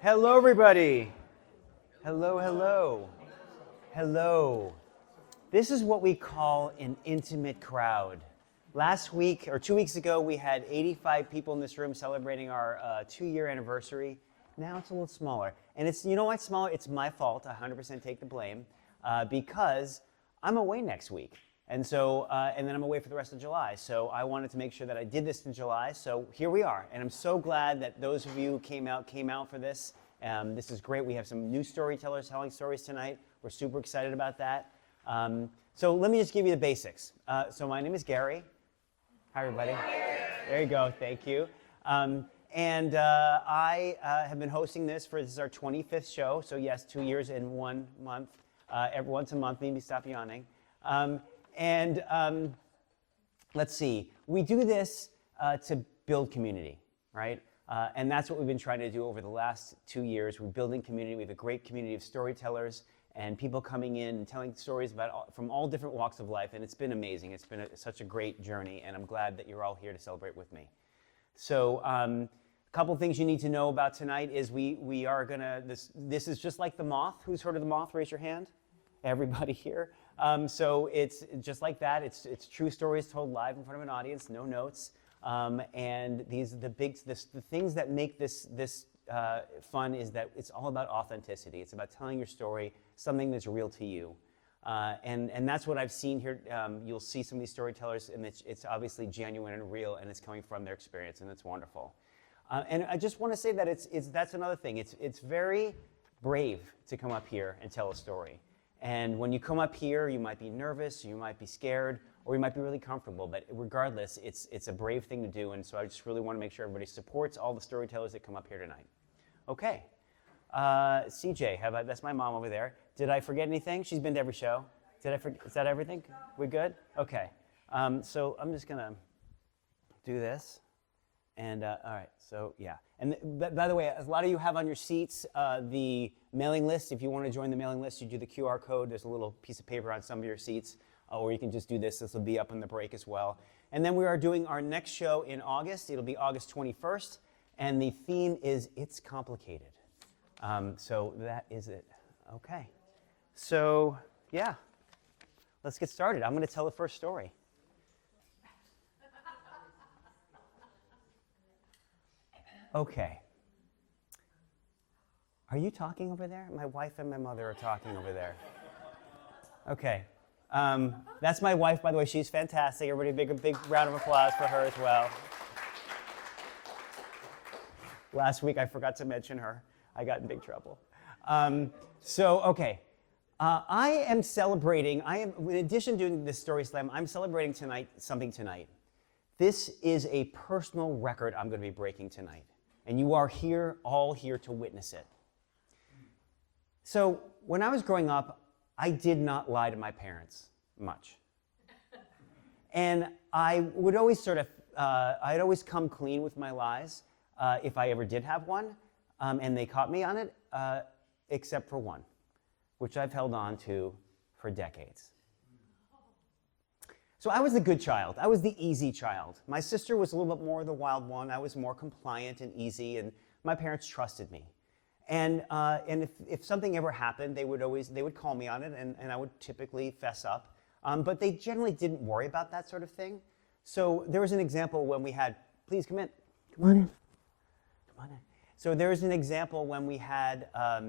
Hello, everybody. Hello, hello. Hello. This is what we call an intimate crowd. Last week, or 2 weeks ago, we had 85 people in this room celebrating our 2-year anniversary. Now it's a little smaller. And you know why it's smaller? It's my fault. I 100% take the blame because I'm away next week. And then I'm away for the rest of July. So I wanted to make sure that I did this in July. So here we are. And I'm so glad that those of you who came out for this. This is great. We have some new storytellers telling stories tonight. We're super excited about that. So let me just give you the basics. So my name is Gary. Hi, everybody. There you go. Thank you. I have been hosting this is our 25th show. So yes, 2 years in 1 month. Every once a month, maybe stop yawning. Let's see. We do this to build community, right? And that's what we've been trying to do over the last 2 years. We're building community. We have a great community of storytellers and people coming in and telling stories from all different walks of life. And it's been amazing. It's been such a great journey. And I'm glad that you're all here to celebrate with me. So a couple things you need to know about tonight is we are going to, this is just like the Moth. Who's heard of the Moth? Raise your hand. Everybody here. So it's just like that. It's true stories told live in front of an audience, no notes. And these are the things that make this fun is that it's all about authenticity. It's about telling your story, something that's real to you. And that's what I've seen here. You'll see some of these storytellers, and it's obviously genuine and real, and it's coming from their experience, and it's wonderful. And I just want to say that that's another thing. It's very brave to come up here and tell a story. And when you come up here, you might be nervous, you might be scared, or you might be really comfortable. But regardless, it's a brave thing to do. And so I just really want to make sure everybody supports all the storytellers that come up here tonight. Okay. CJ, that's my mom over there. Did I forget anything? She's been to every show. Did I forget? Is that everything? We good? Okay. So I'm just going to do this. And all right, so yeah. And by the way, a lot of you have on your seats the mailing list. If you want to join the mailing list, you do the QR code. There's a little piece of paper on some of your seats, or you can just do this. This will be up in the break as well. And then we are doing our next show in August. It'll be August 21st, and the theme is It's Complicated. So that is it. Okay. So yeah, let's get started. I'm going to tell the first story. Okay. Are you talking over there? My wife and my mother are talking over there. Okay. That's my wife, by the way. She's fantastic. Everybody, big round of applause for her as well. Last week, I forgot to mention her. I got in big trouble. Okay. I am celebrating. In addition to doing this Story Slam, I'm celebrating something tonight. This is a personal record I'm going to be breaking tonight. And you are all here to witness it. So when I was growing up, I did not lie to my parents much. And I would always I'd always come clean with my lies if I ever did have one, and they caught me on it, except for one, which I've held on to for decades. So I was the good child. I was the easy child. My sister was a little bit more the wild one. I was more compliant and easy, and my parents trusted me. And if something ever happened, they would call me on it, and I would typically fess up. But they generally didn't worry about that sort of thing. So there was an example when we had, please come in. Come on in. Come on in. So there was an example when we had a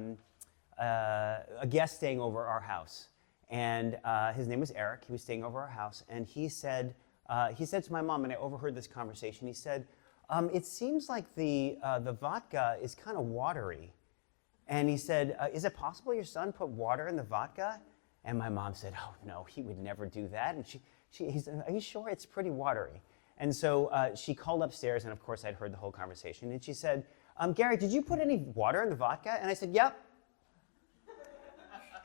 guest staying over our house. And his name was Eric. He was staying over our house, and he said to my mom, and I overheard this conversation. He said, "It seems like the vodka is kind of watery." And he said, "Is it possible your son put water in the vodka?" And my mom said, "Oh no, he would never do that." And he said, "Are you sure it's pretty watery?" And so she called upstairs, and of course I'd heard the whole conversation. And she said, "Gary, did you put any water in the vodka?" And I said, "Yep."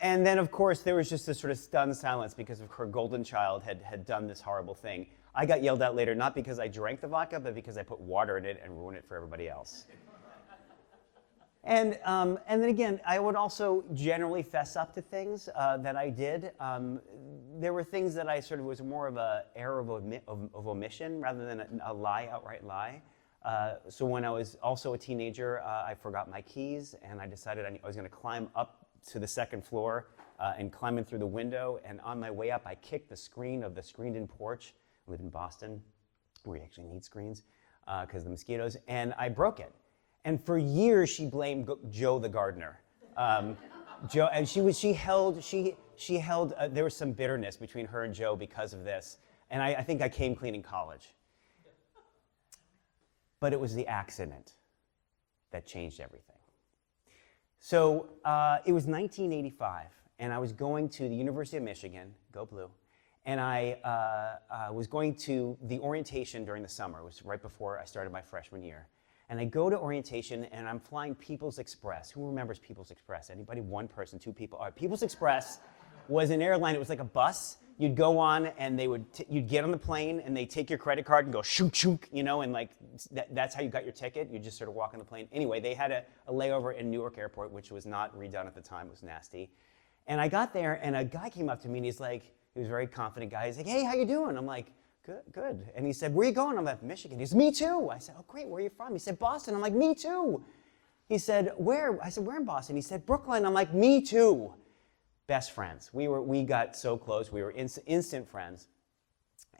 And then, of course, there was just this sort of stunned silence because of her golden child had done this horrible thing. I got yelled at later, not because I drank the vodka, but because I put water in it and ruined it for everybody else. And then again, I would also generally fess up to things that I did. There were things that I sort of was more of an error of omission rather than a outright lie. So when I was also a teenager, I forgot my keys, and I decided I was going to climb up to the second floor and climb in through the window. And on my way up, I kicked the screen of the screened-in porch. I live in Boston, where you actually need screens because of the mosquitoes, and I broke it. And for years, she blamed Joe the gardener. Joe, and she held. There was some bitterness between her and Joe because of this, and I think I came clean in college. But it was the accident that changed everything. So it was 1985, and I was going to the University of Michigan, go Blue, and I was going to the orientation during the summer. It was right before I started my freshman year. And I go to orientation, and I'm flying People's Express. Who remembers People's Express? Anybody? One person, two people? All right, People's Express was an airline. It was like a bus. You'd go on, and you'd get on the plane, and they take your credit card and go shook, shook, and like that's how you got your ticket. You just sort of walk on the plane. Anyway, they had a layover in Newark Airport, which was not redone at the time. It was nasty. And I got there, and a guy came up to me, and he was a very confident guy. He's like, "Hey, how you doing?" I'm like, Good. And he said, "Where are you going?" I'm like, "Michigan." He said, "Me too." I said, "Oh, great. Where are you from?" He said, "Boston." I'm like, "Me too." He said, "Where?" I said, "Where in Boston?" He said, "Brooklyn." I'm like, "Me too." Best friends. We got so close. We were instant friends.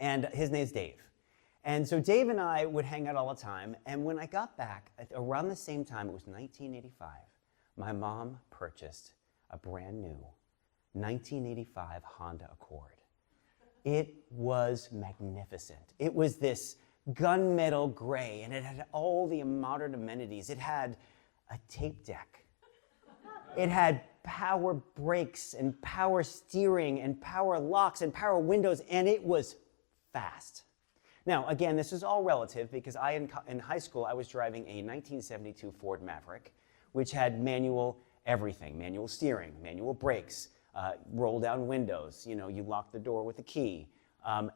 And his name's Dave. And so Dave and I would hang out all the time. And when I got back, around the same time, it was 1985, my mom purchased a brand new 1985 Honda Accord. It was magnificent. It was this gunmetal gray, and it had all the modern amenities. It had a tape deck. It had power brakes and power steering and power locks and power windows, and it was fast. Now, again, this is all relative because in high school, I was driving a 1972 Ford Maverick, which had manual everything, manual steering, manual brakes, roll down windows, you lock the door with a key.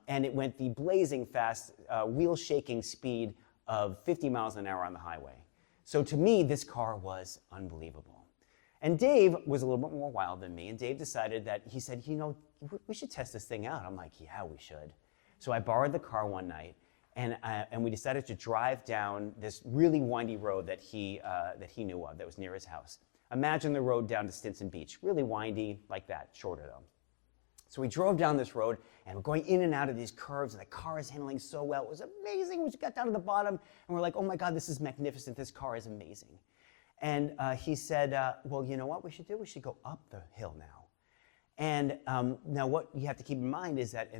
And it went the blazing fast, wheel shaking speed of 50 miles an hour on the highway. So to me, this car was unbelievable. And Dave was a little bit more wild than me, and Dave decided that, he said, we should test this thing out. I'm like, yeah, we should. So I borrowed the car one night, and we decided to drive down this really windy road that he knew of, that was near his house. Imagine the road down to Stinson Beach, really windy, like that, shorter though. So we drove down this road, and we're going in and out of these curves, and the car is handling so well. It was amazing. We got down to the bottom, and we're like, oh my God, this is magnificent. This car is amazing. And he said, well, you know what we should do? We should go up the hill now. And now what you have to keep in mind is that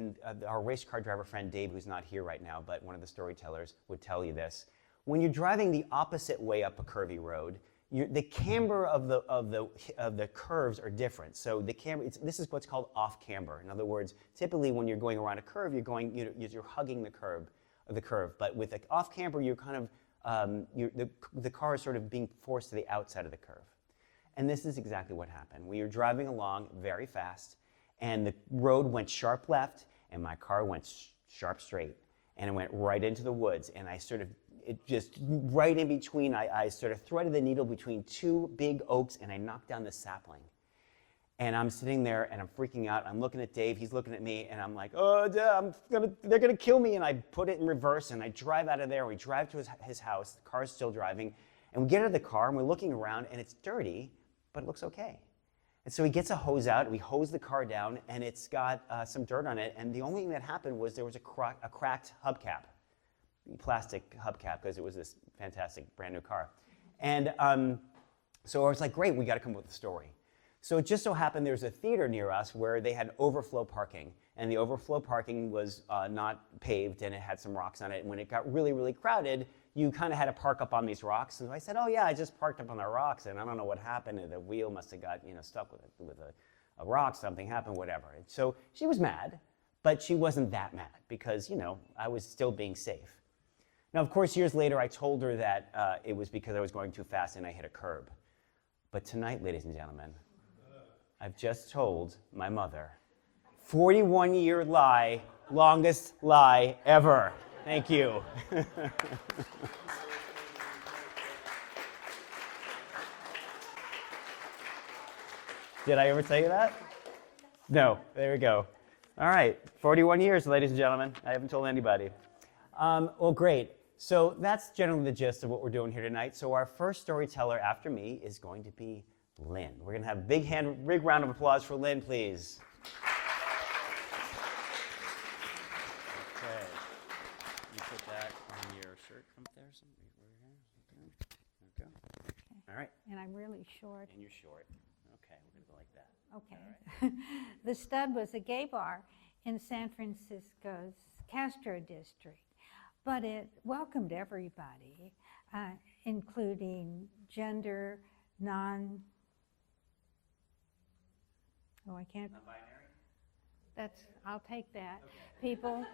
our race car driver friend Dave, who's not here right now, but one of the storytellers would tell you this. When you're driving the opposite way up a curvy road, the camber of the curves are different. So the camber, this is what's called off camber. In other words, typically when you're going around a curve, you're hugging the curve. But with the off camber, you're kind of the car is sort of being forced to the outside of the curve. And this is exactly what happened. We were driving along very fast, and the road went sharp left, and my car went sharp straight, and it went right into the woods. And it just right in between, I sort of threaded the needle between two big oaks, and I knocked down the sapling. And I'm sitting there, and I'm freaking out. I'm looking at Dave, he's looking at me, and I'm like, oh, they're gonna kill me. And I put it in reverse, and I drive out of there, and we drive to his house. The car's still driving, and we get out of the car, and we're looking around, and it's dirty, but it looks okay. And so he gets a hose out, and we hose the car down, and it's got some dirt on it, and the only thing that happened was there was a cracked hubcap, plastic hubcap, because it was this fantastic brand new car. And so I was like, great, we got to come up with a story. So it just so happened there was a theater near us where they had overflow parking, and the overflow parking was not paved, and it had some rocks on it, and when it got really, really crowded, you kind of had to park up on these rocks. And so I said, oh yeah, I just parked up on the rocks, and I don't know what happened, and the wheel must have got stuck with a rock, something happened, whatever. And so she was mad, but she wasn't that mad because I was still being safe. Now, of course, years later, I told her that it was because I was going too fast and I hit a curb. But tonight, ladies and gentlemen, I've just told my mother, 41-year lie, longest lie ever. Thank you. Did I ever tell you that? No. There we go. All right. 41 years, ladies and gentlemen. I haven't told anybody. Well, great. So that's generally the gist of what we're doing here tonight. So our first storyteller after me is going to be Lynn. We're going to have a big round of applause for Lynn, please. Okay. You put that on your shirt from there. There we go. All right. And I'm really short. And you're short. Okay, we're going to go like that. Okay. All right. The Stud was a gay bar in San Francisco's Castro district, but it welcomed everybody, including gender, non-binary. I'll take that. Okay. People,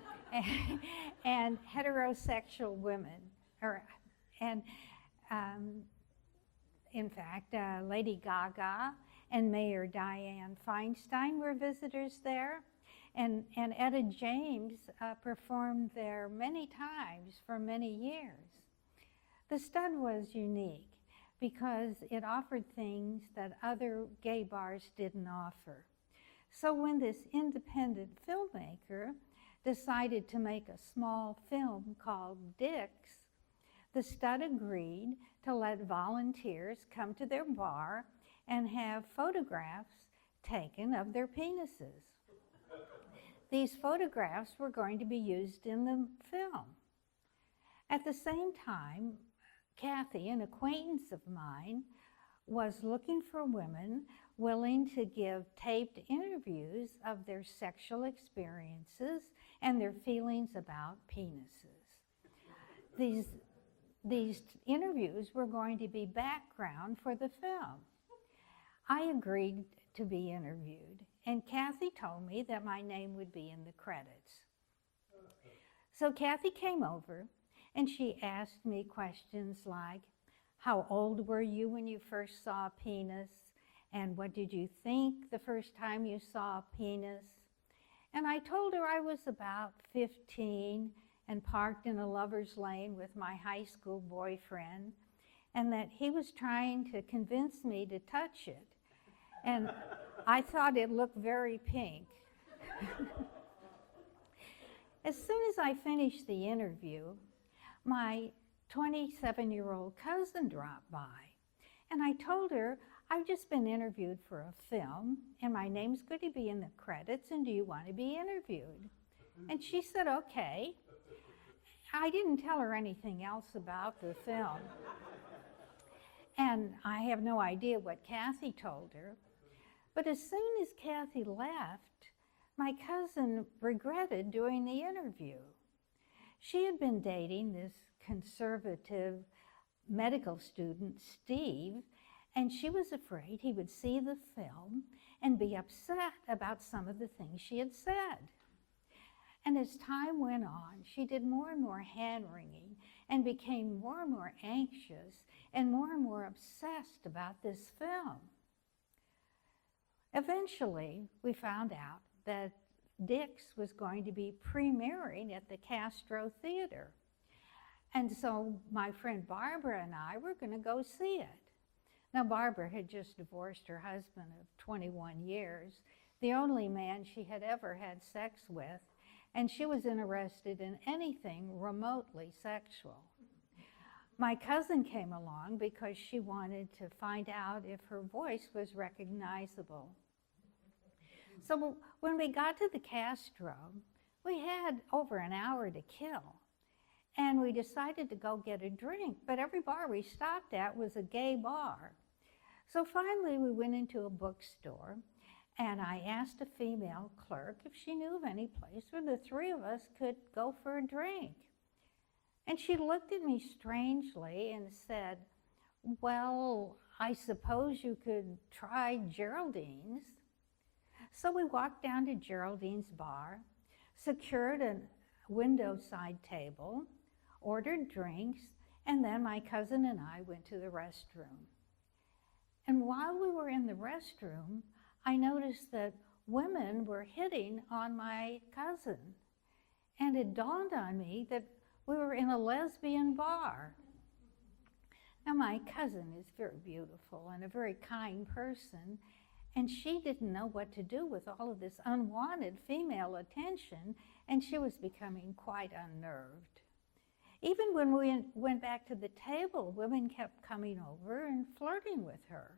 and heterosexual women, in fact, Lady Gaga and Mayor Dianne Feinstein were visitors there. And Etta James performed there many times for many years. The Stud was unique because it offered things that other gay bars didn't offer. So when this independent filmmaker decided to make a small film called Dicks, the Stud agreed to let volunteers come to their bar and have photographs taken of their penises. These photographs were going to be used in the film. At the same time, Kathy, an acquaintance of mine, was looking for women willing to give taped interviews of their sexual experiences and their feelings about penises. These interviews were going to be background for the film. I agreed to be interviewed, and Kathy told me that my name would be in the credits. So Kathy came over, and she asked me questions like, how old were you when you first saw a penis? And what did you think the first time you saw a penis? And I told her I was about 15 and parked in a lover's lane with my high school boyfriend, and that he was trying to convince me to touch it. And I thought it looked very pink. As soon as I finished the interview, my 27-year-old cousin dropped by, and I told her, I've just been interviewed for a film, and my name's going to be in the credits, and do you want to be interviewed? And she said, okay. I didn't tell her anything else about the film. And I have no idea what Kathy told her. But as soon as Kathy left, my cousin regretted doing the interview. She had been dating this conservative medical student, Steve, and she was afraid he would see the film and be upset about some of the things she had said. And as time went on, she did more and more hand-wringing and became more and more anxious and more obsessed about this film. Eventually, we found out that Dicks was going to be premiering at the Castro Theater. And so my friend Barbara and I were going to go see it. Now, Barbara had just divorced her husband of 21 years, the only man she had ever had sex with, and she was interested in anything remotely sexual. My cousin came along because she wanted to find out if her voice was recognizable. So when we got to the Castro, we had over an hour to kill, and we decided to go get a drink, but every bar we stopped at was a gay bar. So finally we went into a bookstore, and I asked a female clerk if she knew of any place where the three of us could go for a drink. And she looked at me strangely and said, well, I suppose you could try Geraldine's. So we walked down to Geraldine's bar, secured a window side table, ordered drinks, and then my cousin and I went to the restroom. And while we were in the restroom, I noticed that women were hitting on my cousin. And it dawned on me that we were in a lesbian bar. Now, my cousin is very beautiful and a very kind person, and she didn't know what to do with all of this unwanted female attention, and she was becoming quite unnerved. Even when we went back to the table, women kept coming over and flirting with her.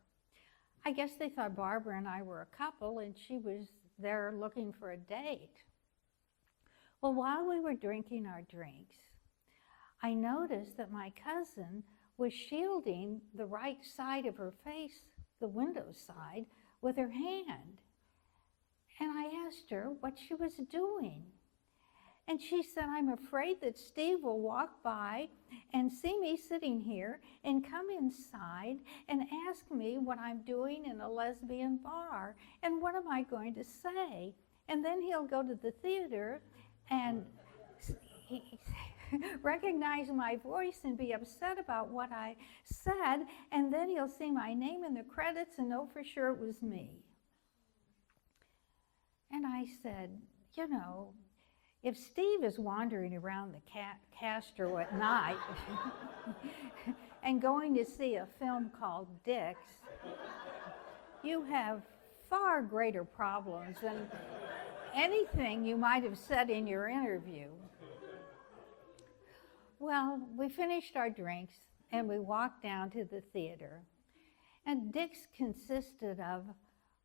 I guess they thought Barbara and I were a couple and she was there looking for a date. Well, while we were drinking our drinks, I noticed that my cousin was shielding the right side of her face, the window side, with her hand. And I asked her what she was doing. And she said, I'm afraid that Steve will walk by and see me sitting here and come inside and ask me what I'm doing in a lesbian bar and what am I going to say. And then he'll go to the theater and recognize my voice and be upset about what I said, and then he'll see my name in the credits and know for sure it was me. And I said, you know, if Steve is wandering around the Castro at night and going to see a film called Dicks, you have far greater problems than anything you might have said in your interview. Well, we finished our drinks and we walked down to the theater. And Dicks consisted of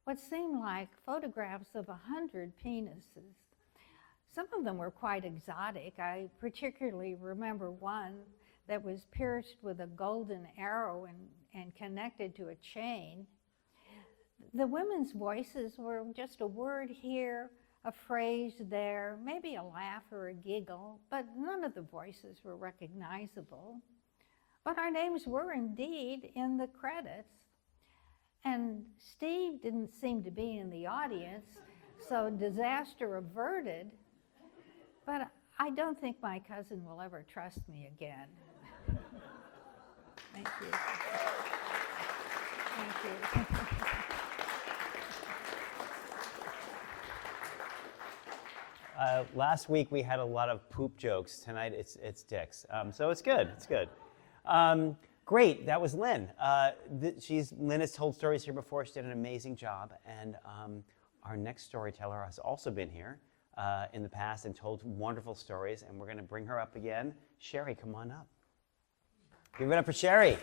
what seemed like photographs of 100 penises. Some of them were quite exotic. I particularly remember one that was pierced with a golden arrow and connected to a chain. The women's voices were just a word here, a phrase there, maybe a laugh or a giggle, but none of the voices were recognizable. But our names were indeed in the credits. And Steve didn't seem to be in the audience, so disaster averted. But I don't think my cousin will ever trust me again. Thank you. Thank you. Last week we had a lot of poop jokes. Tonight it's dicks. So it's good. It's good. Great. That was Lynn. Lynn has told stories here before. She did an amazing job. And our next storyteller has also been here in the past and told wonderful stories. And we're going to bring her up again. Sherry, come on up. Give it up for Sherry.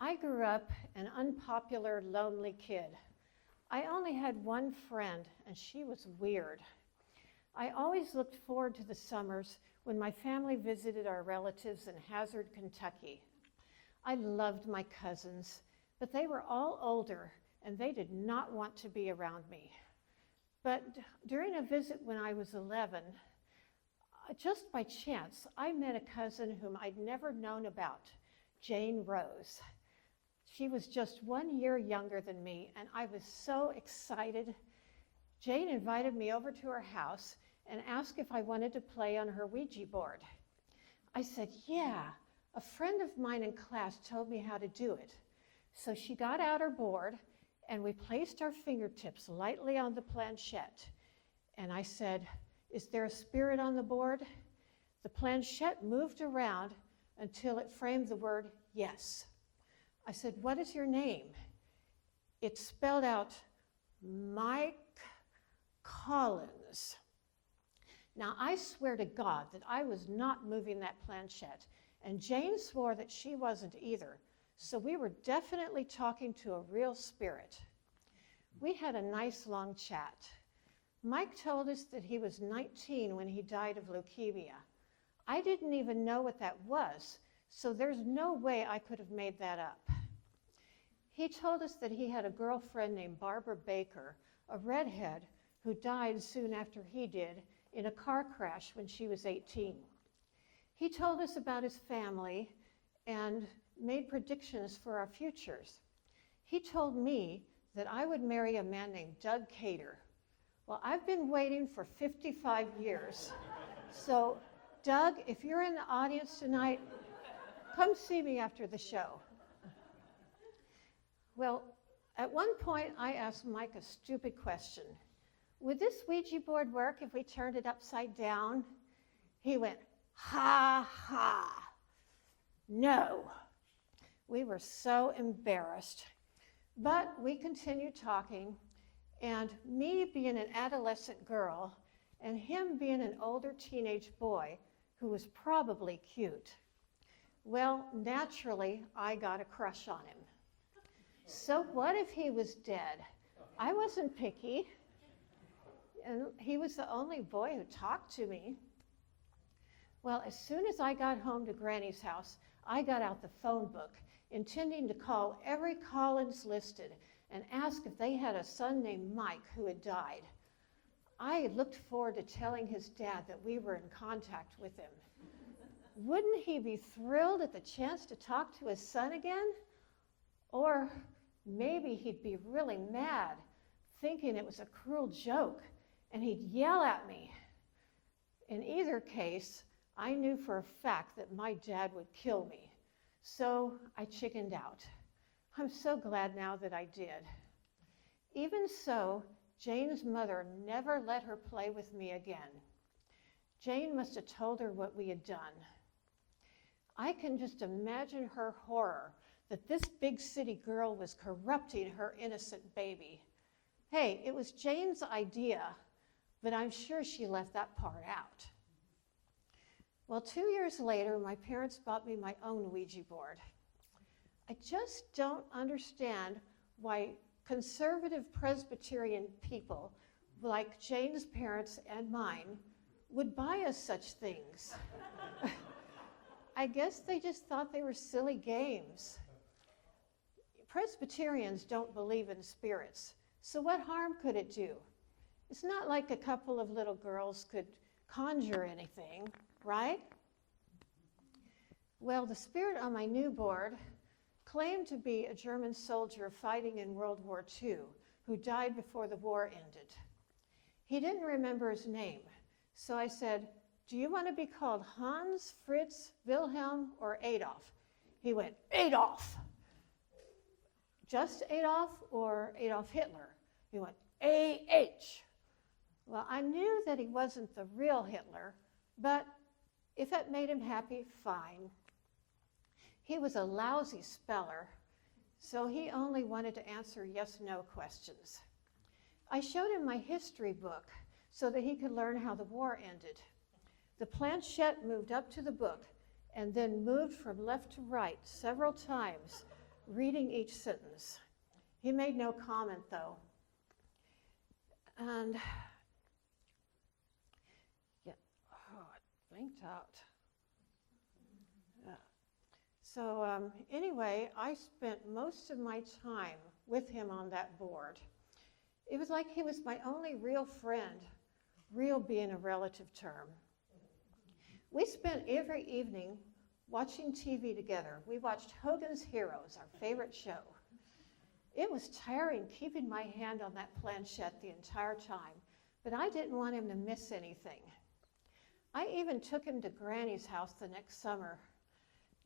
I grew up an unpopular, lonely kid. I only had one friend, and she was weird. I always looked forward to the summers when my family visited our relatives in Hazard, Kentucky. I loved my cousins, but they were all older, and they did not want to be around me. But during a visit when I was 11, just by chance, I met a cousin whom I'd never known about, Jane Rose. She was just 1 year younger than me, and I was so excited. Jane invited me over to her house and asked if I wanted to play on her Ouija board. I said, yeah, a friend of mine in class told me how to do it. So she got out her board, and we placed our fingertips lightly on the planchette. And I said, is there a spirit on the board? The planchette moved around until it framed the word yes. I said, what is your name? It spelled out Mike Collins. Now, I swear to God that I was not moving that planchette, and Jane swore that she wasn't either. So we were definitely talking to a real spirit. We had a nice long chat. Mike told us that he was 19 when he died of leukemia. I didn't even know what that was, so there's no way I could have made that up. He told us that he had a girlfriend named Barbara Baker, a redhead, who died soon after he did in a car crash when she was 18. He told us about his family and made predictions for our futures. He told me that I would marry a man named Doug Cater. Well, I've been waiting for 55 years. So, Doug, if you're in the audience tonight, come see me after the show. Well, at one point I asked Mike a stupid question. Would this Ouija board work if we turned it upside down? He went, ha ha, no. We were so embarrassed, but we continued talking, and me being an adolescent girl, and him being an older teenage boy who was probably cute. Well, naturally, I got a crush on him. So what if he was dead? I wasn't picky, and he was the only boy who talked to me. Well, as soon as I got home to Granny's house, I got out the phone book, intending to call every Collins listed and ask if they had a son named Mike who had died. I looked forward to telling his dad that we were in contact with him. Wouldn't he be thrilled at the chance to talk to his son again? Or maybe he'd be really mad, thinking it was a cruel joke, and he'd yell at me. In either case, I knew for a fact that my dad would kill me, so I chickened out. I'm so glad now that I did. Even so, Jane's mother never let her play with me again. Jane must have told her what we had done. I can just imagine her horror that this big city girl was corrupting her innocent baby. Hey, it was Jane's idea, but I'm sure she left that part out. Well, 2 years later, my parents bought me my own Ouija board. I just don't understand why conservative Presbyterian people, like Jane's parents and mine, would buy us such things. I guess they just thought they were silly games. Presbyterians don't believe in spirits, so what harm could it do? It's not like a couple of little girls could conjure anything, right? Well, the spirit on my new board claimed to be a German soldier fighting in World War II who died before the war ended. He didn't remember his name, so I said, "Do you want to be called Hans, Fritz, Wilhelm, or Adolf?" He went, "Adolf." Just Adolf or Adolf Hitler? He went, A-H. Well, I knew that he wasn't the real Hitler, but if that made him happy, fine. He was a lousy speller, so he only wanted to answer yes-no questions. I showed him my history book so that he could learn how the war ended. The planchette moved up to the book and then moved from left to right several times, reading each sentence. He made no comment, though. And yeah, it blinked out. Anyway, I spent most of my time with him on that board. It was like he was my only real friend, real being a relative term. We spent every evening watching TV together. We watched Hogan's Heroes, our favorite show. It was tiring keeping my hand on that planchette the entire time, but I didn't want him to miss anything. I even took him to Granny's house the next summer.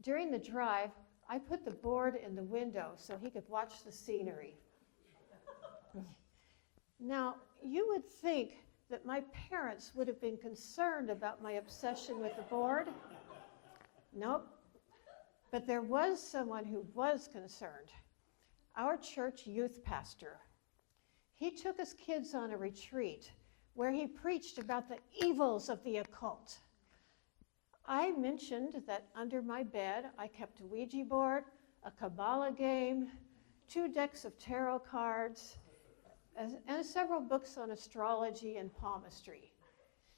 During the drive, I put the board in the window so he could watch the scenery. Now, you would think that my parents would have been concerned about my obsession with the board. Nope. But there was someone who was concerned. Our church youth pastor. He took us kids on a retreat where he preached about the evils of the occult. I mentioned that under my bed I kept a Ouija board, a Kabbalah game, 2 decks of tarot cards, and several books on astrology and palmistry.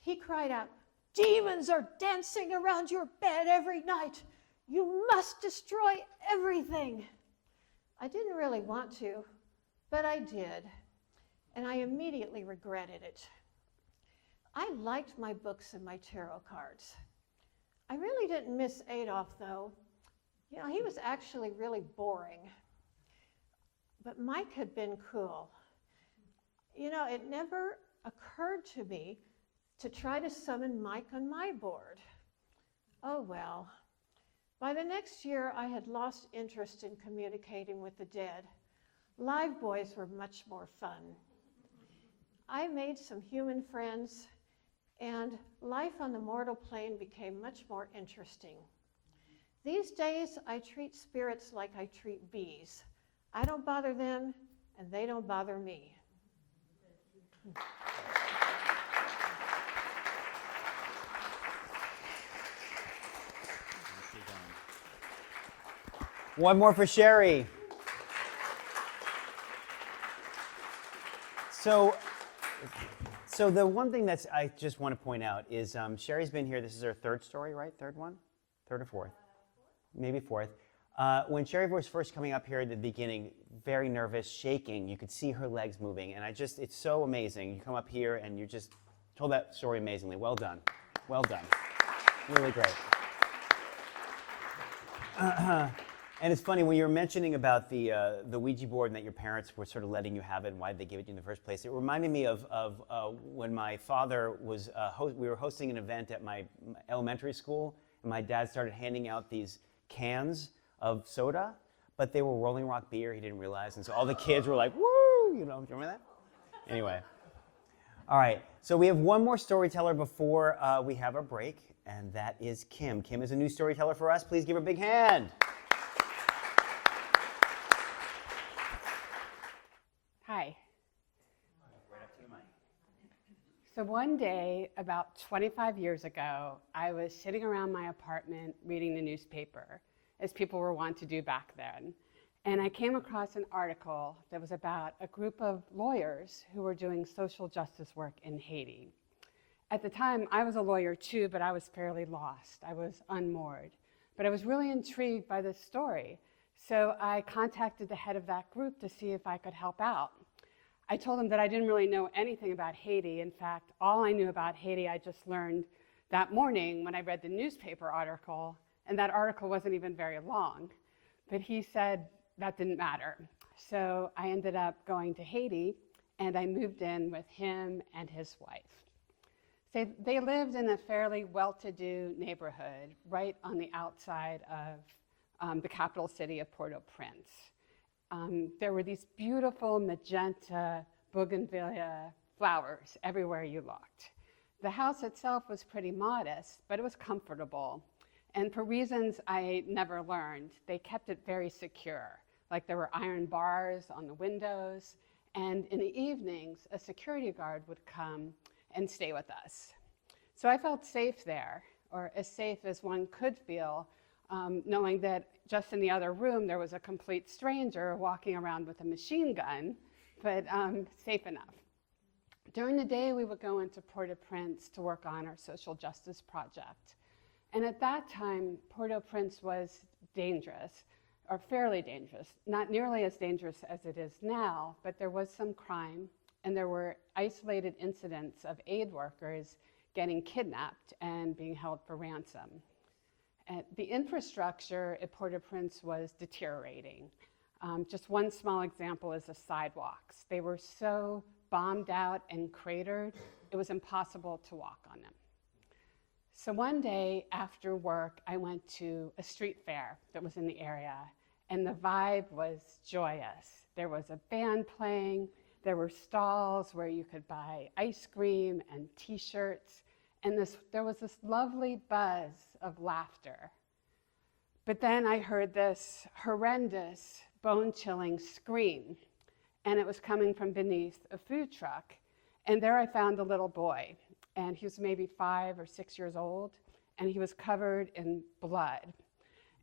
He cried out, "Demons are dancing around your bed every night. You must destroy everything." I didn't really want to, but I did, and I immediately regretted it. I liked my books and my tarot cards. I really didn't miss Adolf, though. You know, he was actually really boring. But Mike had been cool. You know, it never occurred to me to try to summon Mike on my board. Oh well. By the next year, I had lost interest in communicating with the dead. Live boys were much more fun. I made some human friends, and life on the mortal plane became much more interesting. These days, I treat spirits like I treat bees. I don't bother them, and they don't bother me. One more for Sherry. So the one thing I just want to point out is Sherry's been here. This is her third story, right? Third one? Third or fourth? Maybe fourth. When Sherry was first coming up here at the beginning, very nervous, shaking, you could see her legs moving. And it's so amazing. You come up here and you just told that story amazingly. Well done. Well done. Really great. And it's funny, when you were mentioning about the Ouija board and that your parents were sort of letting you have it and why they gave it to you in the first place, it reminded me of when my father was, we were hosting an event at my elementary school, and my dad started handing out these cans of soda, but they were Rolling Rock beer, he didn't realize, and so all the kids were like, woo, you know, remember that? Anyway. All right, so we have one more storyteller before we have our break, and that is Kim. Kim is a new storyteller for us. Please give her a big hand. Hi. So one day, about 25 years ago, I was sitting around my apartment reading the newspaper, as people were wont to do back then. And I came across an article that was about a group of lawyers who were doing social justice work in Haiti. At the time, I was a lawyer too, but I was fairly lost. I was unmoored. But I was really intrigued by this story. So I contacted the head of that group to see if I could help out. I told him that I didn't really know anything about Haiti. In fact, all I knew about Haiti I just learned that morning when I read the newspaper article, and that article wasn't even very long. But he said that didn't matter. So I ended up going to Haiti, and I moved in with him and his wife. So they lived in a fairly well-to-do neighborhood right on the outside of the capital city of Port-au-Prince. There were these beautiful magenta bougainvillea flowers everywhere you looked. The house itself was pretty modest, but it was comfortable. And for reasons I never learned, they kept it very secure. Like there were iron bars on the windows, and in the evenings, a security guard would come and stay with us. So I felt safe there, or as safe as one could feel, knowing that just in the other room there was a complete stranger walking around with a machine gun, but safe enough. During the day, we would go into Port-au-Prince to work on our social justice project. And at that time, Port-au-Prince was dangerous, or fairly dangerous. Not nearly as dangerous as it is now, but there was some crime, and there were isolated incidents of aid workers getting kidnapped and being held for ransom. The infrastructure at Port-au-Prince was deteriorating. Just one small example is the sidewalks. They were so bombed out and cratered, it was impossible to walk on them. So one day after work, I went to a street fair that was in the area, and the vibe was joyous. There was a band playing, there were stalls where you could buy ice cream and t-shirts, and there was this lovely buzz of laughter. But then I heard this horrendous, bone-chilling scream, and it was coming from beneath a food truck. And there I found a little boy, and he was maybe 5 or 6 years old, and he was covered in blood.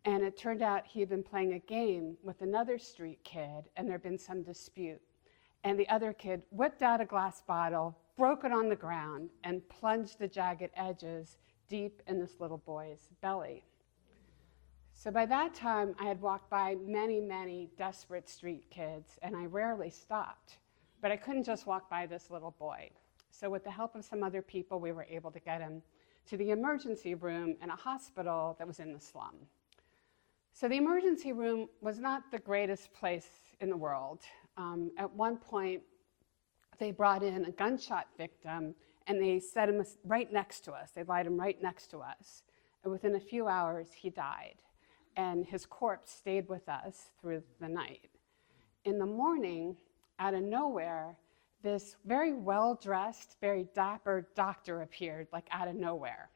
And it turned out he had been playing a game with another street kid, and there had been some dispute. And the other kid whipped out a glass bottle, broke it on the ground, and plunged the jagged edges deep in this little boy's belly. So by that time, I had walked by many, many desperate street kids, and I rarely stopped. But I couldn't just walk by this little boy. So with the help of some other people, we were able to get him to the emergency room in a hospital that was in the slum. So the emergency room was not the greatest place in the world. At one point, they brought in a gunshot victim, and they set him right next to us. They lied him right next to us. And within a few hours, he died. And his corpse stayed with us through the night. In the morning, out of nowhere, this very well-dressed, very dapper doctor appeared, like out of nowhere.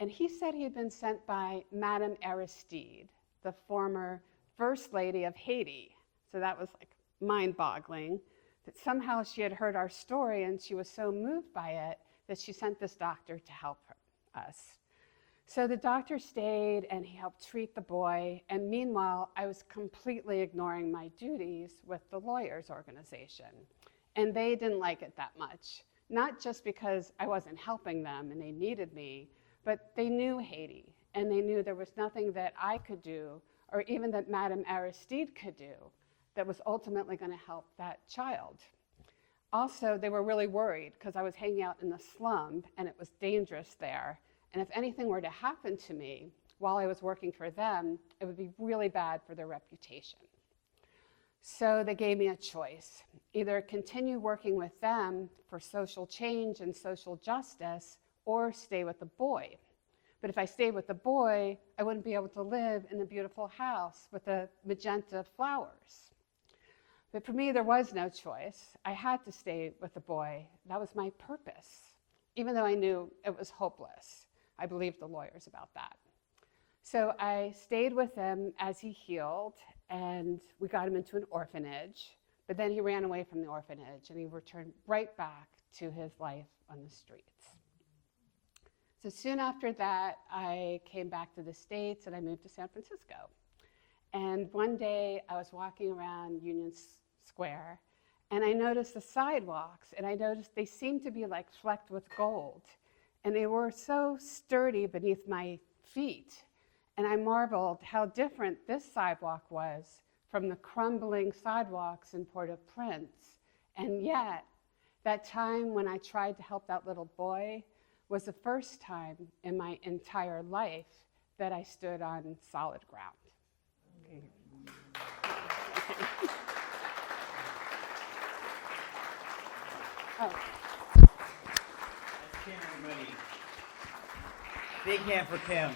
And he said he had been sent by Madame Aristide, the former First Lady of Haiti. So that was like mind-boggling. that somehow she had heard our story and she was so moved by it that she sent this doctor to help us. So the doctor stayed and he helped treat the boy, and meanwhile, I was completely ignoring my duties with the lawyers organization. And they didn't like it that much, not just because I wasn't helping them and they needed me, but they knew Haiti, and they knew there was nothing that I could do, or even that Madame Aristide could do, that was ultimately going to help that child. Also, they were really worried because I was hanging out in the slum and it was dangerous there. And if anything were to happen to me while I was working for them, it would be really bad for their reputation. So they gave me a choice: either continue working with them for social change and social justice, or stay with the boy. But if I stayed with the boy, I wouldn't be able to live in the beautiful house with the magenta flowers. But for me, there was no choice. I had to stay with the boy. That was my purpose, even though I knew it was hopeless. I believed the lawyers about that. So I stayed with him as he healed, and we got him into an orphanage. But then he ran away from the orphanage, and he returned right back to his life on the streets. So soon after that, I came back to the States, and I moved to San Francisco. And one day, I was walking around Union Square, and I noticed the sidewalks, and I noticed they seemed to be like flecked with gold. And they were so sturdy beneath my feet. And I marveled how different this sidewalk was from the crumbling sidewalks in Port-au-Prince. And yet, that time when I tried to help that little boy was the first time in my entire life that I stood on solid ground. Oh. Kim, everybody. Big hand for Kim.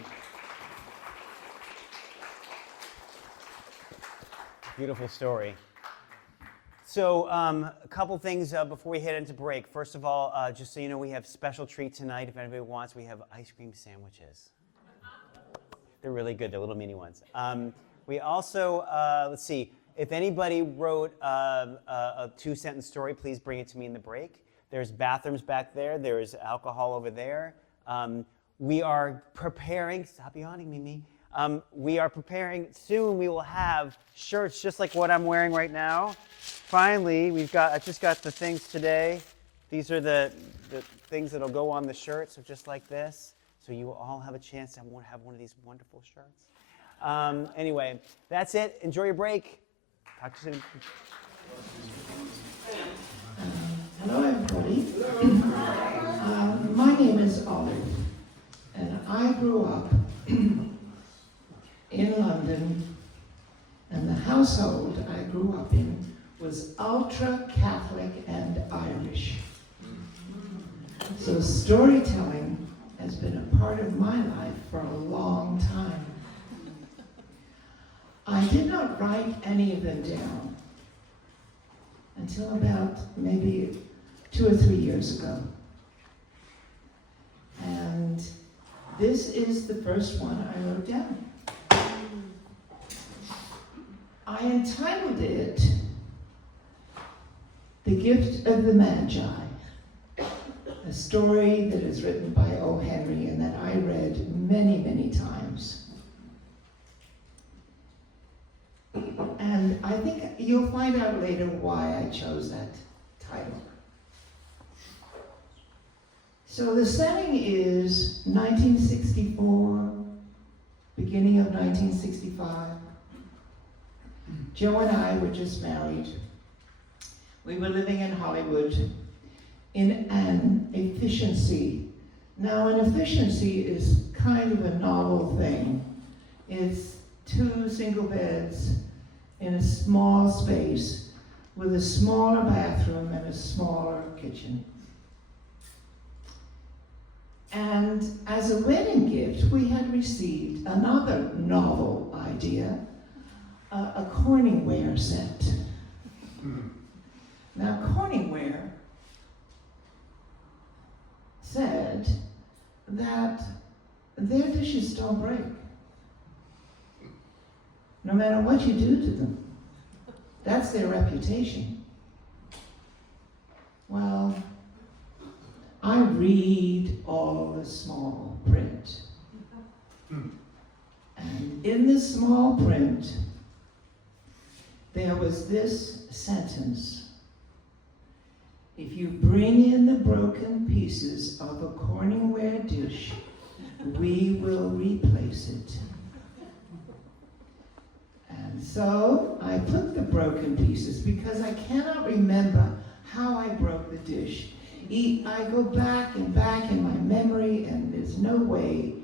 Beautiful story. So a couple things before we head into break. First of all, just so you know, we have special treat tonight. If anybody wants, we have ice cream sandwiches. They're really good. They're little mini ones. We also, let's see, if anybody wrote a two-sentence story, please bring it to me in the break. There's bathrooms back there. There's alcohol over there. We are preparing, stop yawning, Mimi. We are preparing, soon we will have shirts just like what I'm wearing right now. Finally, I just got the things today. These are the things that'll go on the shirt, so just like this. So you will all have a chance to have one of these wonderful shirts. Anyway, that's it. Enjoy your break. Talk to you soon. Hello, everybody. My name is Olive, and I grew up in London, and the household I grew up in was ultra-Catholic and Irish. So storytelling has been a part of my life for a long time. I did not write any of them down until about maybe 2 or 3 years ago. And this is the first one I wrote down. I entitled it The Gift of the Magi, a story that is written by O. Henry and that I read many, many times. And I think you'll find out later why I chose that title. So the setting is 1964, beginning of 1965. Joe and I were just married. We were living in Hollywood in an efficiency. Now, an efficiency is kind of a novel thing. It's 2 single beds in a small space with a smaller bathroom and a smaller kitchen. And as a wedding gift, we had received another novel idea, a Corningware set. Now, Corningware said that their dishes don't break, no matter what you do to them. That's their reputation. Well, I read all the small print. And in the small print, there was this sentence: if you bring in the broken pieces of a Corningware dish, we will replace it. And so I put the broken pieces, because I cannot remember how I broke the dish. I go back and back in my memory, and there's no way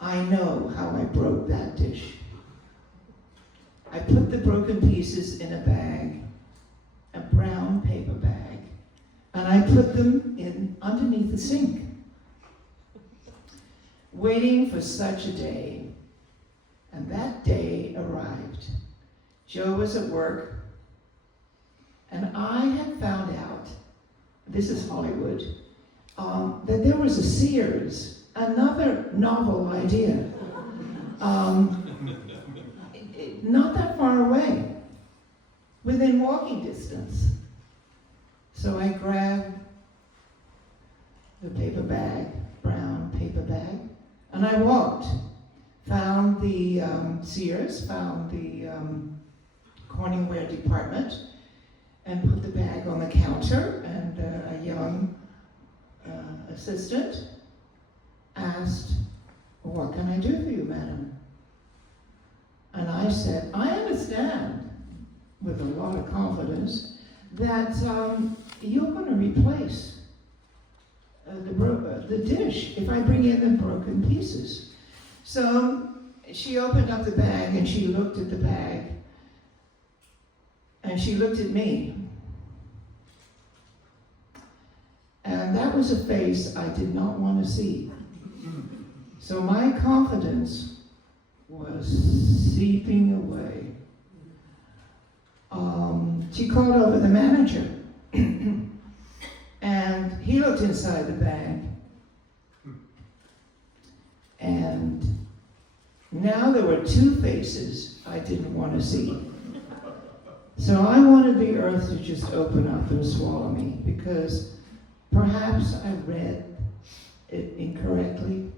I know how I broke that dish. I put the broken pieces in a bag, a brown paper bag, and I put them in underneath the sink, waiting for such a day. And that day arrived. Joe was at work, and I had found out, this is Hollywood, that there was a Sears, another novel idea, not that far away, within walking distance. So I grabbed the paper bag, brown paper bag, and I walked, found the Sears, found the Corningware department, and put the bag on the counter, and a young assistant asked, "What can I do for you, madam?" And I said, "I understand," with a lot of confidence, that you're going to replace the dish if I bring in the broken pieces. So she opened up the bag, and she looked at the bag, and she looked at me. And that was a face I did not want to see. So my confidence was seeping away. She called over the manager, and he looked inside the bag. And now there were two faces I didn't want to see. So I wanted the earth to just open up and swallow me, because perhaps I read it incorrectly,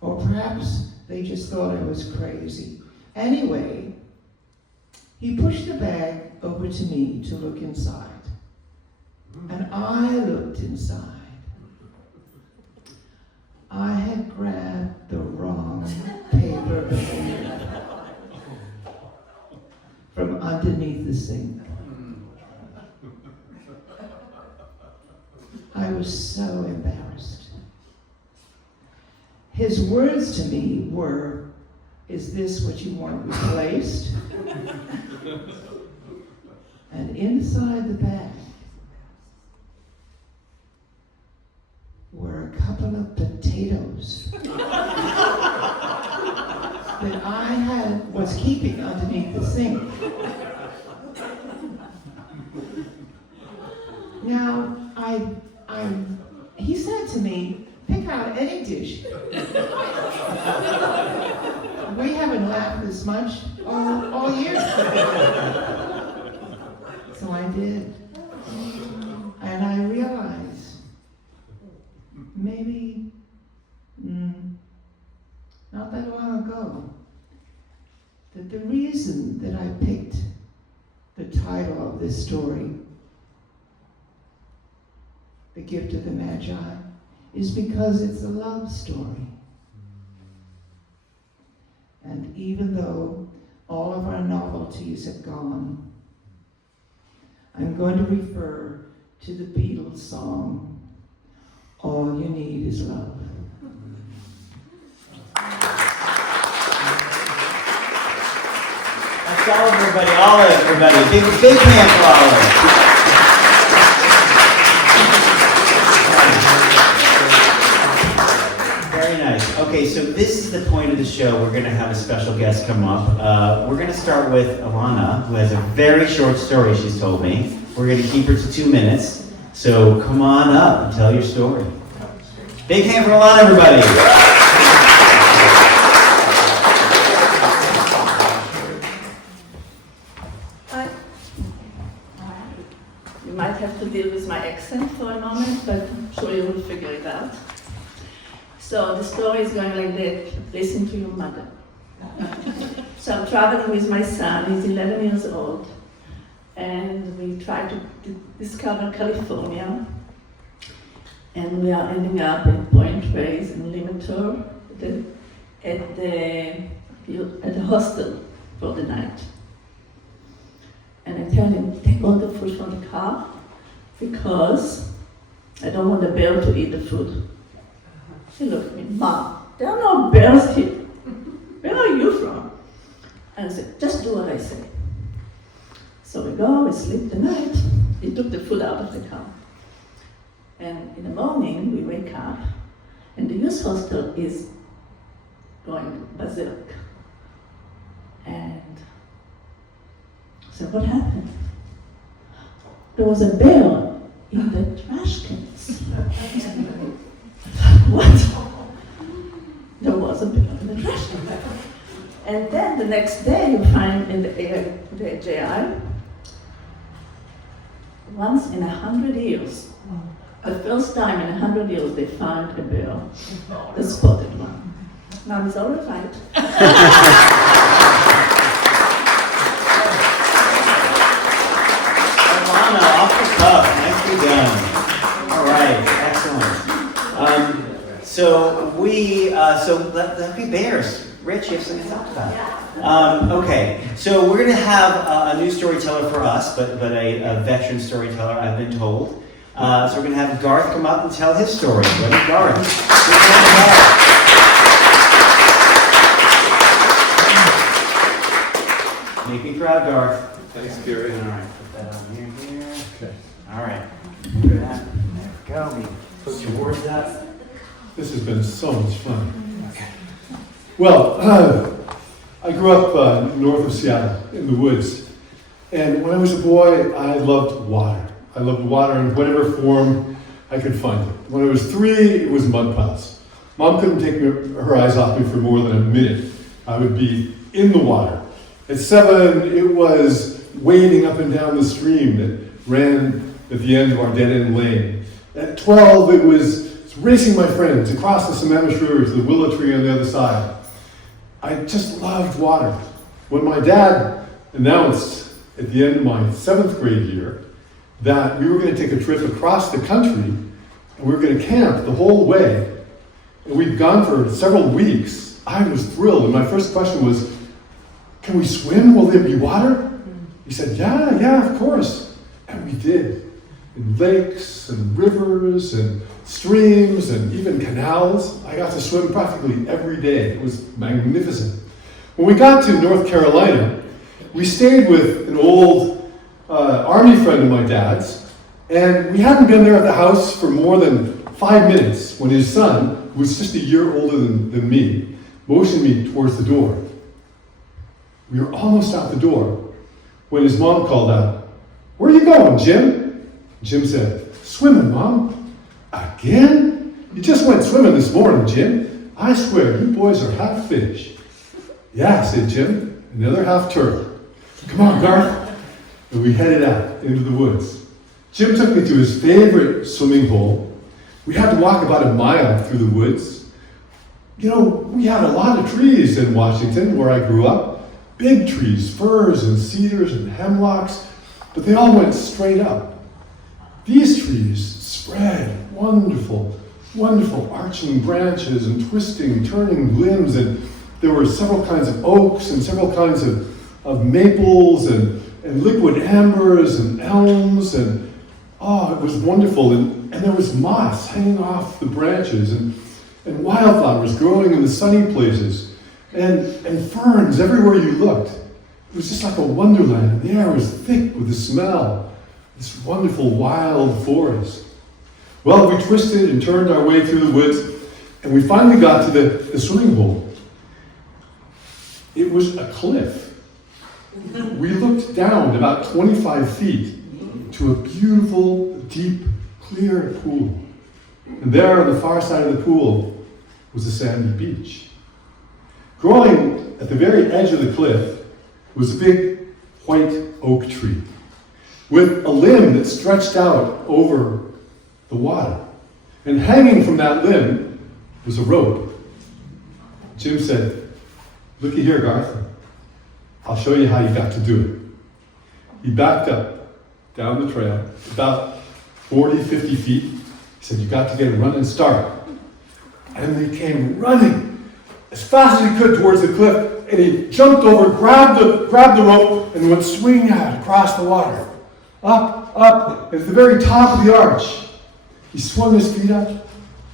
or perhaps they just thought I was crazy. Anyway, he pushed the bag over to me to look inside. And I looked inside. I had grabbed the wrong paper bag from underneath the sink. I was so embarrassed. His words to me were, "Is this what you want replaced?" And inside the bag were a couple of potatoes that I was keeping underneath the sink. Now, he said to me, "Pick out any dish." We haven't laughed this much all year. So I did. And I realized, maybe not that long ago, that the reason that I picked the title of this story, The Gift of the Magi, is because it's a love story. And even though all of our novelties have gone, I'm going to refer to the Beatles song, "All You Need Is Love." That's Olive, everybody. Olive, everybody. Big hand for Olive. Very nice. Okay, so this is the point of the show. We're going to have a special guest come up. We're going to start with Alana, who has a very short story, she's told me. We're going to keep her to 2 minutes. So come on up and tell your story. Big hand for Alana, everybody. You might have to deal with my accent for a moment, but I'm sure you will figure it out. So the story is going like that. Listen to your mother. So I'm traveling with my son. He's 11 years old. And we try to discover California. And we are ending up in Point Reyes in Limiter at the hostel for the night. And I tell him, take all the food from the car because I don't want the bear to eat the food. He looked at me, Mom, there are no bears here. Where are you from? And I said, just do what I say. So we go, we sleep the night. He took the food out of the car. And in the morning, we wake up, and the youth hostel is going berserk. And so what happened? There was a bear in the trash cans. What? There was a bear in the trash can. And then the next day, you find in the AJI, once in 100 years, the first time in 100 years they found a bear, the spotted one. Now it's all right. Alana, off the cuff, nicely done. All right, excellent. So the bears. Rich, you have something to talk about. Okay, so we're going to have a new storyteller for us, but a veteran storyteller, I've been told. So we're going to have Garth come up and tell his story. Ready, Garth? Make me proud, Garth. Thanks, Gary. All right, put that on here. Okay. All right. There we go. Put your words up. This has been so much fun. Well, I grew up north of Seattle in the woods. And when I was a boy, I loved water. I loved water in whatever form I could find it. When I was 3, it was mud piles. Mom couldn't take her eyes off me for more than a minute. I would be in the water. At 7, it was wading up and down the stream that ran at the end of our dead-end lane. At 12, it was racing my friends across the Sammamish River to the willow tree on the other side. I just loved water. When my dad announced at the end of my 7th grade year that we were going to take a trip across the country and we were going to camp the whole way, and we'd gone for several weeks, I was thrilled. And my first question was, can we swim? Will there be water? He said, yeah, of course. And we did. In lakes and rivers and streams and even canals. I got to swim practically every day. It was magnificent. When we got to North Carolina, we stayed with an old army friend of my dad's, and we hadn't been there at the house for more than 5 minutes when his son, who was just a year older than me, motioned me towards the door. We were almost out the door when his mom called out, "Where are you going, Jim?" Jim said, "Swimming, Mom." "Again? You just went swimming this morning, Jim. I swear, you boys are half fish." "Yeah," said Jim, "another half turtle. Come on, Garth." And we headed out into the woods. Jim took me to his favorite swimming hole. We had to walk about a mile through the woods. You know, we had a lot of trees in Washington where I grew up. Big trees, firs and cedars and hemlocks, but they all went straight up. These trees spread wonderful, wonderful arching branches and twisting, turning limbs, and there were several kinds of oaks and several kinds of maples and liquid ambers and elms, and it was wonderful. And there was moss hanging off the branches and wildflowers growing in the sunny places and ferns everywhere you looked. It was just like a wonderland. The air was thick with the smell. This wonderful wild forest. Well, we twisted and turned our way through the woods, and we finally got to the swimming hole. It was a cliff. We looked down about 25 feet to a beautiful, deep, clear pool. And there on the far side of the pool was a sandy beach. Growing at the very edge of the cliff was a big white oak tree. with a limb that stretched out over the water. And hanging from that limb was a rope. Jim said, "Looky here, Garth. I'll show you how you got to do it." He backed up down the trail, about 40, 50 feet. He said, "You got to get a running start." And they came running as fast as he could towards the cliff, and he jumped over, grabbed the rope, and went swinging out across the water. Up, and at the very top of the arch, he swung his feet up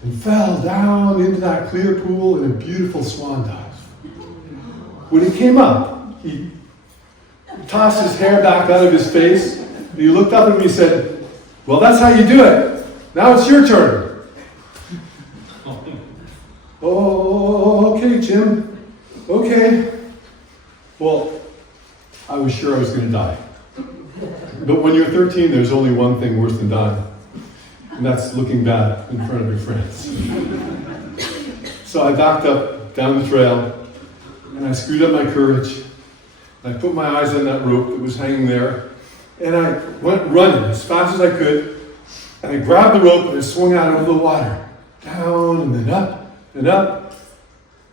and fell down into that clear pool in a beautiful swan dive. When he came up, he tossed his hair back out of his face, and he looked up at me and said, "Well, that's how you do it. Now it's your turn." "Oh, okay, Jim. Okay." Well, I was sure I was going to die. But when you're 13, there's only one thing worse than dying, and that's looking bad in front of your friends. So I backed up down the trail, and I screwed up my courage. I put my eyes on that rope that was hanging there, and I went running as fast as I could, and I grabbed the rope and I swung out over the water, down and then up and up.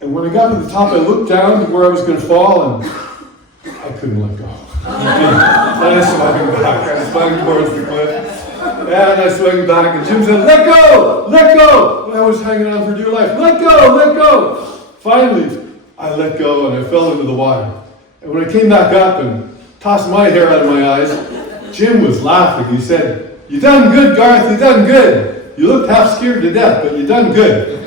And when I got to the top, I looked down to where I was going to fall, and I couldn't let go. And I swung back. I swung towards the cliff, and I swung back, and Jim said, "Let go! Let go!" And I was hanging on for dear life. "Let go! Let go!" Finally, I let go, and I fell into the water. And when I came back up and tossed my hair out of my eyes, Jim was laughing. He said, "You done good, Garth, you done good. You looked half scared to death, but you done good."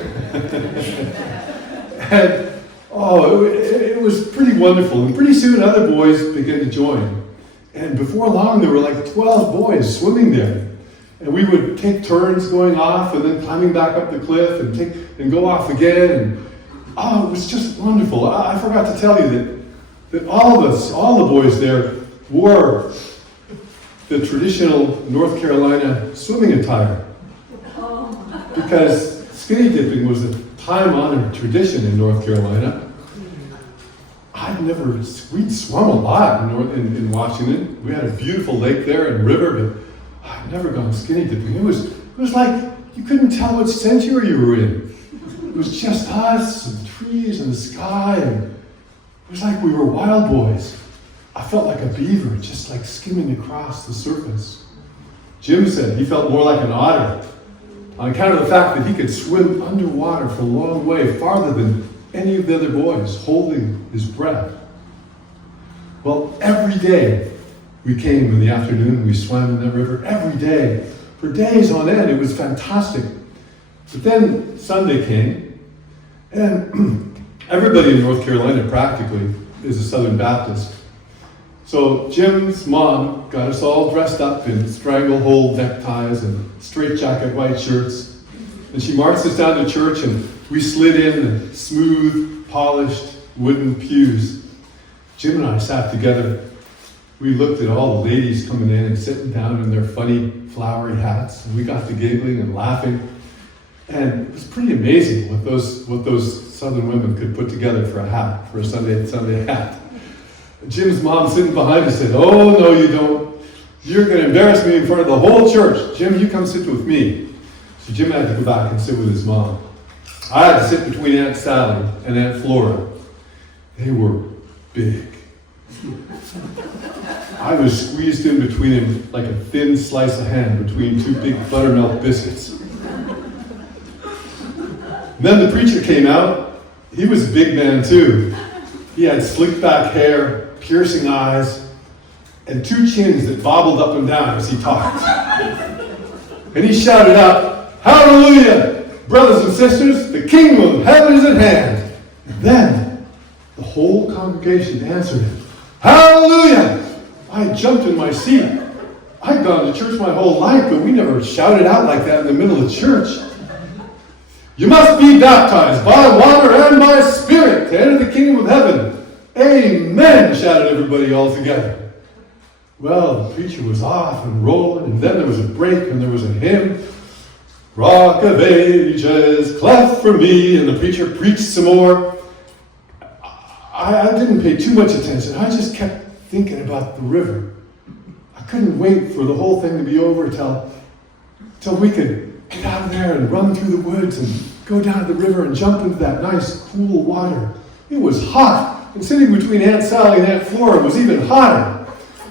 And it was pretty wonderful. And pretty soon other boys began to join. And before long, there were like 12 boys swimming there. And we would take turns going off and then climbing back up the cliff and go off again. And it was just wonderful. I forgot to tell you that all of us, all the boys there, wore the traditional North Carolina swimming attire. Because skinny dipping was a time-honored tradition in North Carolina. We'd swum a lot in Washington. We had a beautiful lake there and river, but I'd never gone skinny dipping. It was like you couldn't tell what century you were in. It was just us and the trees and the sky, and it was like we were wild boys. I felt like a beaver, just like skimming across the surface. Jim said he felt more like an otter, on account of the fact that he could swim underwater for a long way, farther than any of the other boys, holding his breath. Well, every day we came in the afternoon, we swam in that river every day, for days on end. It was fantastic. But then Sunday came, and everybody in North Carolina practically is a Southern Baptist. So Jim's mom got us all dressed up in stranglehold neckties and straitjacket white shirts. And she marched us down to church, and we slid in the smooth, polished wooden pews. Jim and I sat together. We looked at all the ladies coming in and sitting down in their funny, flowery hats. And we got to giggling and laughing. And it was pretty amazing what those Southern women could put together for a hat, for a Sunday hat. Jim's mom sitting behind us said, "Oh, no, you don't. You're going to embarrass me in front of the whole church. Jim, you come sit with me." So Jim had to go back and sit with his mom. I had to sit between Aunt Sally and Aunt Flora. They were big. I was squeezed in between them like a thin slice of ham between two big buttermilk biscuits. And then the preacher came out. He was a big man too. He had slicked back hair, piercing eyes, and two chins that bobbled up and down as he talked. And he shouted out, "Hallelujah! Brothers and sisters, the kingdom of heaven is at hand." And then the whole congregation answered him, "Hallelujah!" I jumped in my seat. I'd gone to church my whole life, but we never shouted out like that in the middle of church. "You must be baptized by water and by spirit to enter the kingdom of heaven." "Amen," shouted everybody all together. Well, the preacher was off and rolling, and then there was a break, and there was a hymn. "Rock of ages, cleft for me," and the preacher preached some more. I didn't pay too much attention. I just kept thinking about the river. I couldn't wait for the whole thing to be over till we could get out of there and run through the woods and go down to the river and jump into that nice, cool water. It was hot, and sitting between Aunt Sally and Aunt Flora was even hotter.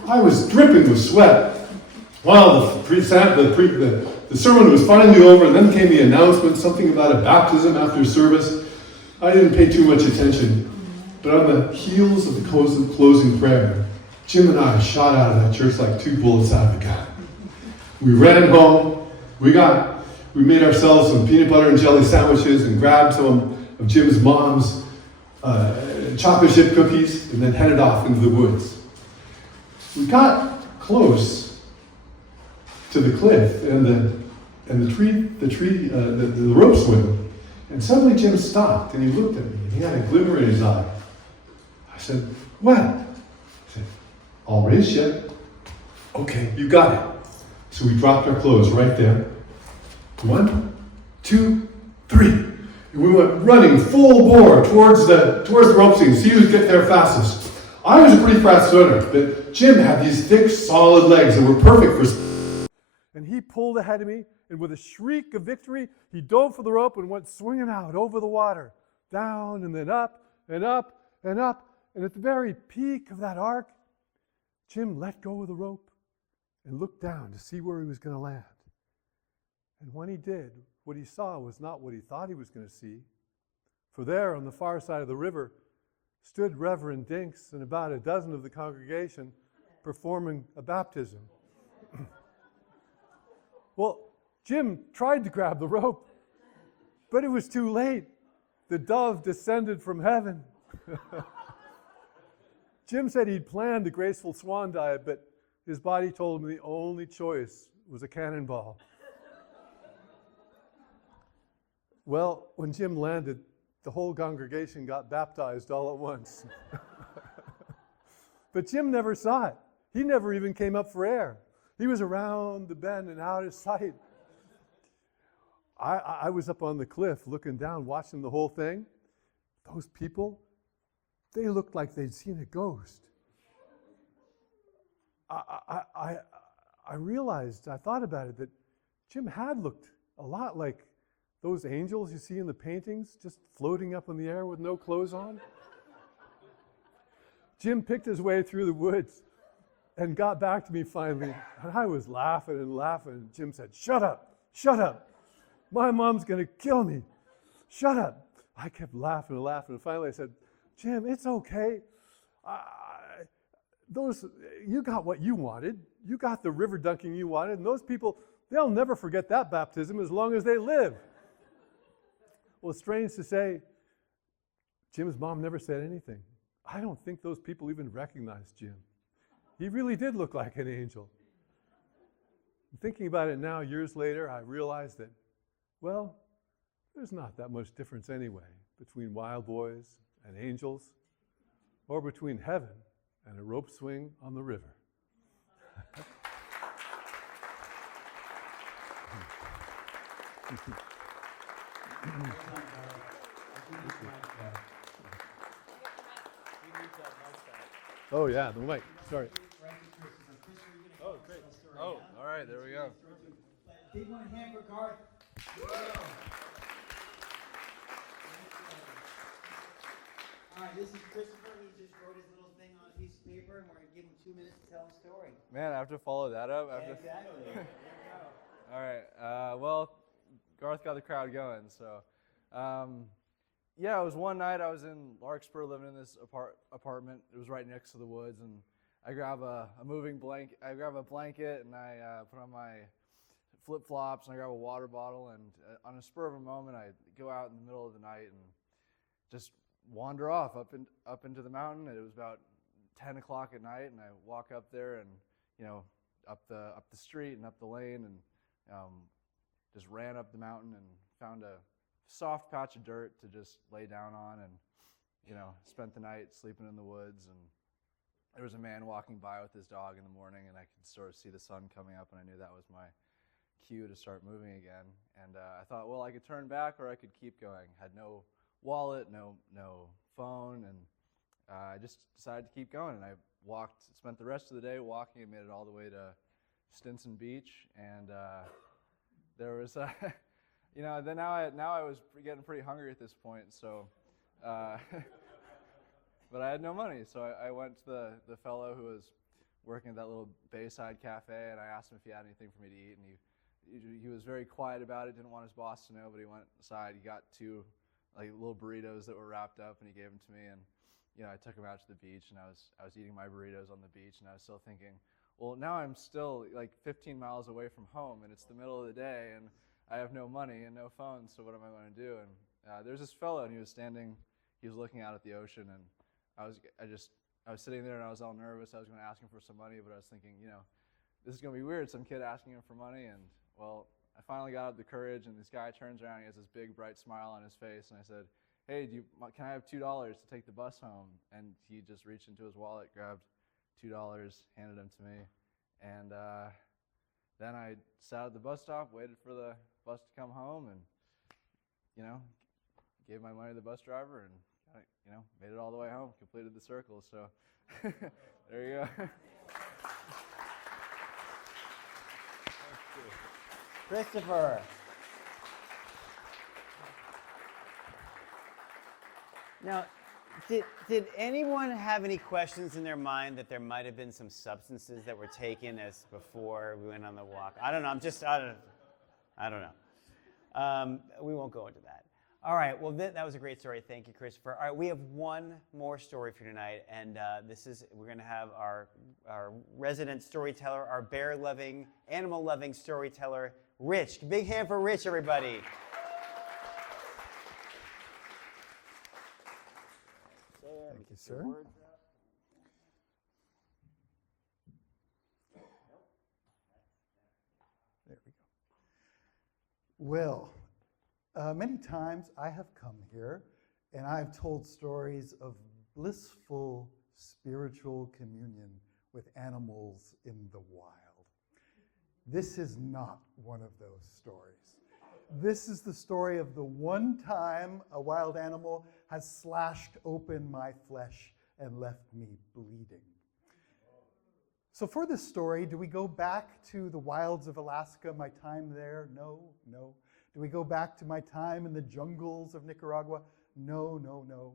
I was dripping with sweat. Well, the sermon was finally over, and then came the announcement, something about a baptism after service. I didn't pay too much attention, but on the heels of the closing prayer, Jim and I shot out of that church like two bullets out of a gun. We ran home. We made ourselves some peanut butter and jelly sandwiches and grabbed some of Jim's mom's chocolate chip cookies and then headed off into the woods. We got close to the cliff and the rope swing, and suddenly Jim stopped and he looked at me and he had a glimmer in his eye. I said, "What?" He said, "All raised yet?" "Okay, you got it." So we dropped our clothes right there. 1, 2, 3. And we went running full bore towards the rope swing, see who could get there fastest. I was a pretty fast runner, but Jim had these thick, solid legs that were perfect for. And he pulled ahead of me, and with a shriek of victory, he dove for the rope and went swinging out over the water, down and then up and up and up. And at the very peak of that arc, Jim let go of the rope and looked down to see where he was going to land. And when he did, what he saw was not what he thought he was going to see. For there, on the far side of the river, stood Reverend Dinks and about a dozen of the congregation performing a baptism. Well, Jim tried to grab the rope, but it was too late. The dove descended from heaven. Jim said he'd planned a graceful swan dive, but his body told him the only choice was a cannonball. Well, when Jim landed, the whole congregation got baptized all at once. But Jim never saw it. He never even came up for air. He was around the bend and out of sight. I was up on the cliff looking down, watching the whole thing. Those people, they looked like they'd seen a ghost. I realized, I thought about it, that Jim had looked a lot like those angels you see in the paintings, just floating up in the air with no clothes on. Jim picked his way through the woods and got back to me finally. And I was laughing and laughing. Jim said, "Shut up, shut up. My mom's going to kill me. Shut up." I kept laughing and laughing. And finally I said, "Jim, it's okay. You got what you wanted. You got the river dunking you wanted. And those people, they'll never forget that baptism as long as they live." Well, it's strange to say, Jim's mom never said anything. I don't think those people even recognized Jim. He really did look like an angel. Thinking about it now, years later, I realized that, well, there's not that much difference anyway between wild boys and angels, or between heaven and a rope swing on the river. Oh yeah, the mic. Sorry. Oh, great. Oh, all right, there we go. Big one hand for Garth. All right, this is Christopher. He just wrote his little thing on a piece of paper, and we're going to give him 2 minutes to tell a story. Man, I have to follow that up. Exactly. There you go. All right. Well, Garth got the crowd going. So, yeah, it was one night I was in Larkspur living in this apartment. It was right next to the woods, and I grab a blanket. I grab a blanket, and I put on my flip-flops, and I grab a water bottle, and on a spur of a moment, I go out in the middle of the night and just wander off up into the mountain. It was about 10 o'clock at night, and I walk up there and, up the street and up the lane, and just ran up the mountain and found a soft patch of dirt to just lay down on, and spent the night sleeping in the woods. And there was a man walking by with his dog in the morning, and I could sort of see the sun coming up, and I knew that was my cue to start moving again. And I thought, well, I could turn back or I could keep going. Had no wallet, no phone, and I just decided to keep going, and I spent the rest of the day walking, and made it all the way to Stinson Beach, and there was, then now I was getting pretty hungry at this point, so, but I had no money, so I went to the fellow who was working at that little Bayside cafe, and I asked him if he had anything for me to eat, and he was very quiet about it, didn't want his boss to know, but he went aside, he got 2 little burritos that were wrapped up, and he gave them to me, and I took him out to the beach, and I was eating my burritos on the beach, and I was still thinking, well, now I'm still 15 miles away from home, and it's the middle of the day, and I have no money and no phone, so what am I going to do? And there's this fellow, and he was looking out at the ocean, and I was sitting there, and I was all nervous. I was going to ask him for some money, but I was thinking, this is going to be weird, some kid asking him for money, and well, I finally got up the courage, and this guy turns around, he has this big, bright smile on his face, and I said, hey, can I have $2 to take the bus home? And he just reached into his wallet, grabbed $2, handed them to me, and then I sat at the bus stop, waited for the bus to come home, and gave my money to the bus driver, and made it all the way home, completed the circle. So there you go. Christopher. Now, did anyone have any questions in their mind that there might have been some substances that were taken as before we went on the walk? I don't know. I don't know. We won't go into that. All right. Well, that was a great story. Thank you, Christopher. All right. We have one more story for tonight, and we're going to have our resident storyteller, our bear-loving, animal-loving storyteller, Rich. Big hand for Rich, everybody. Thank you, sir. There we go. Well, many times I have come here and I've told stories of blissful spiritual communion with animals in the wild. This is not one of those stories. This is the story of the one time a wild animal has slashed open my flesh and left me bleeding. So for this story, do we go back to the wilds of Alaska, my time there? No, no. Do we go back to my time in the jungles of Nicaragua? No, no, no.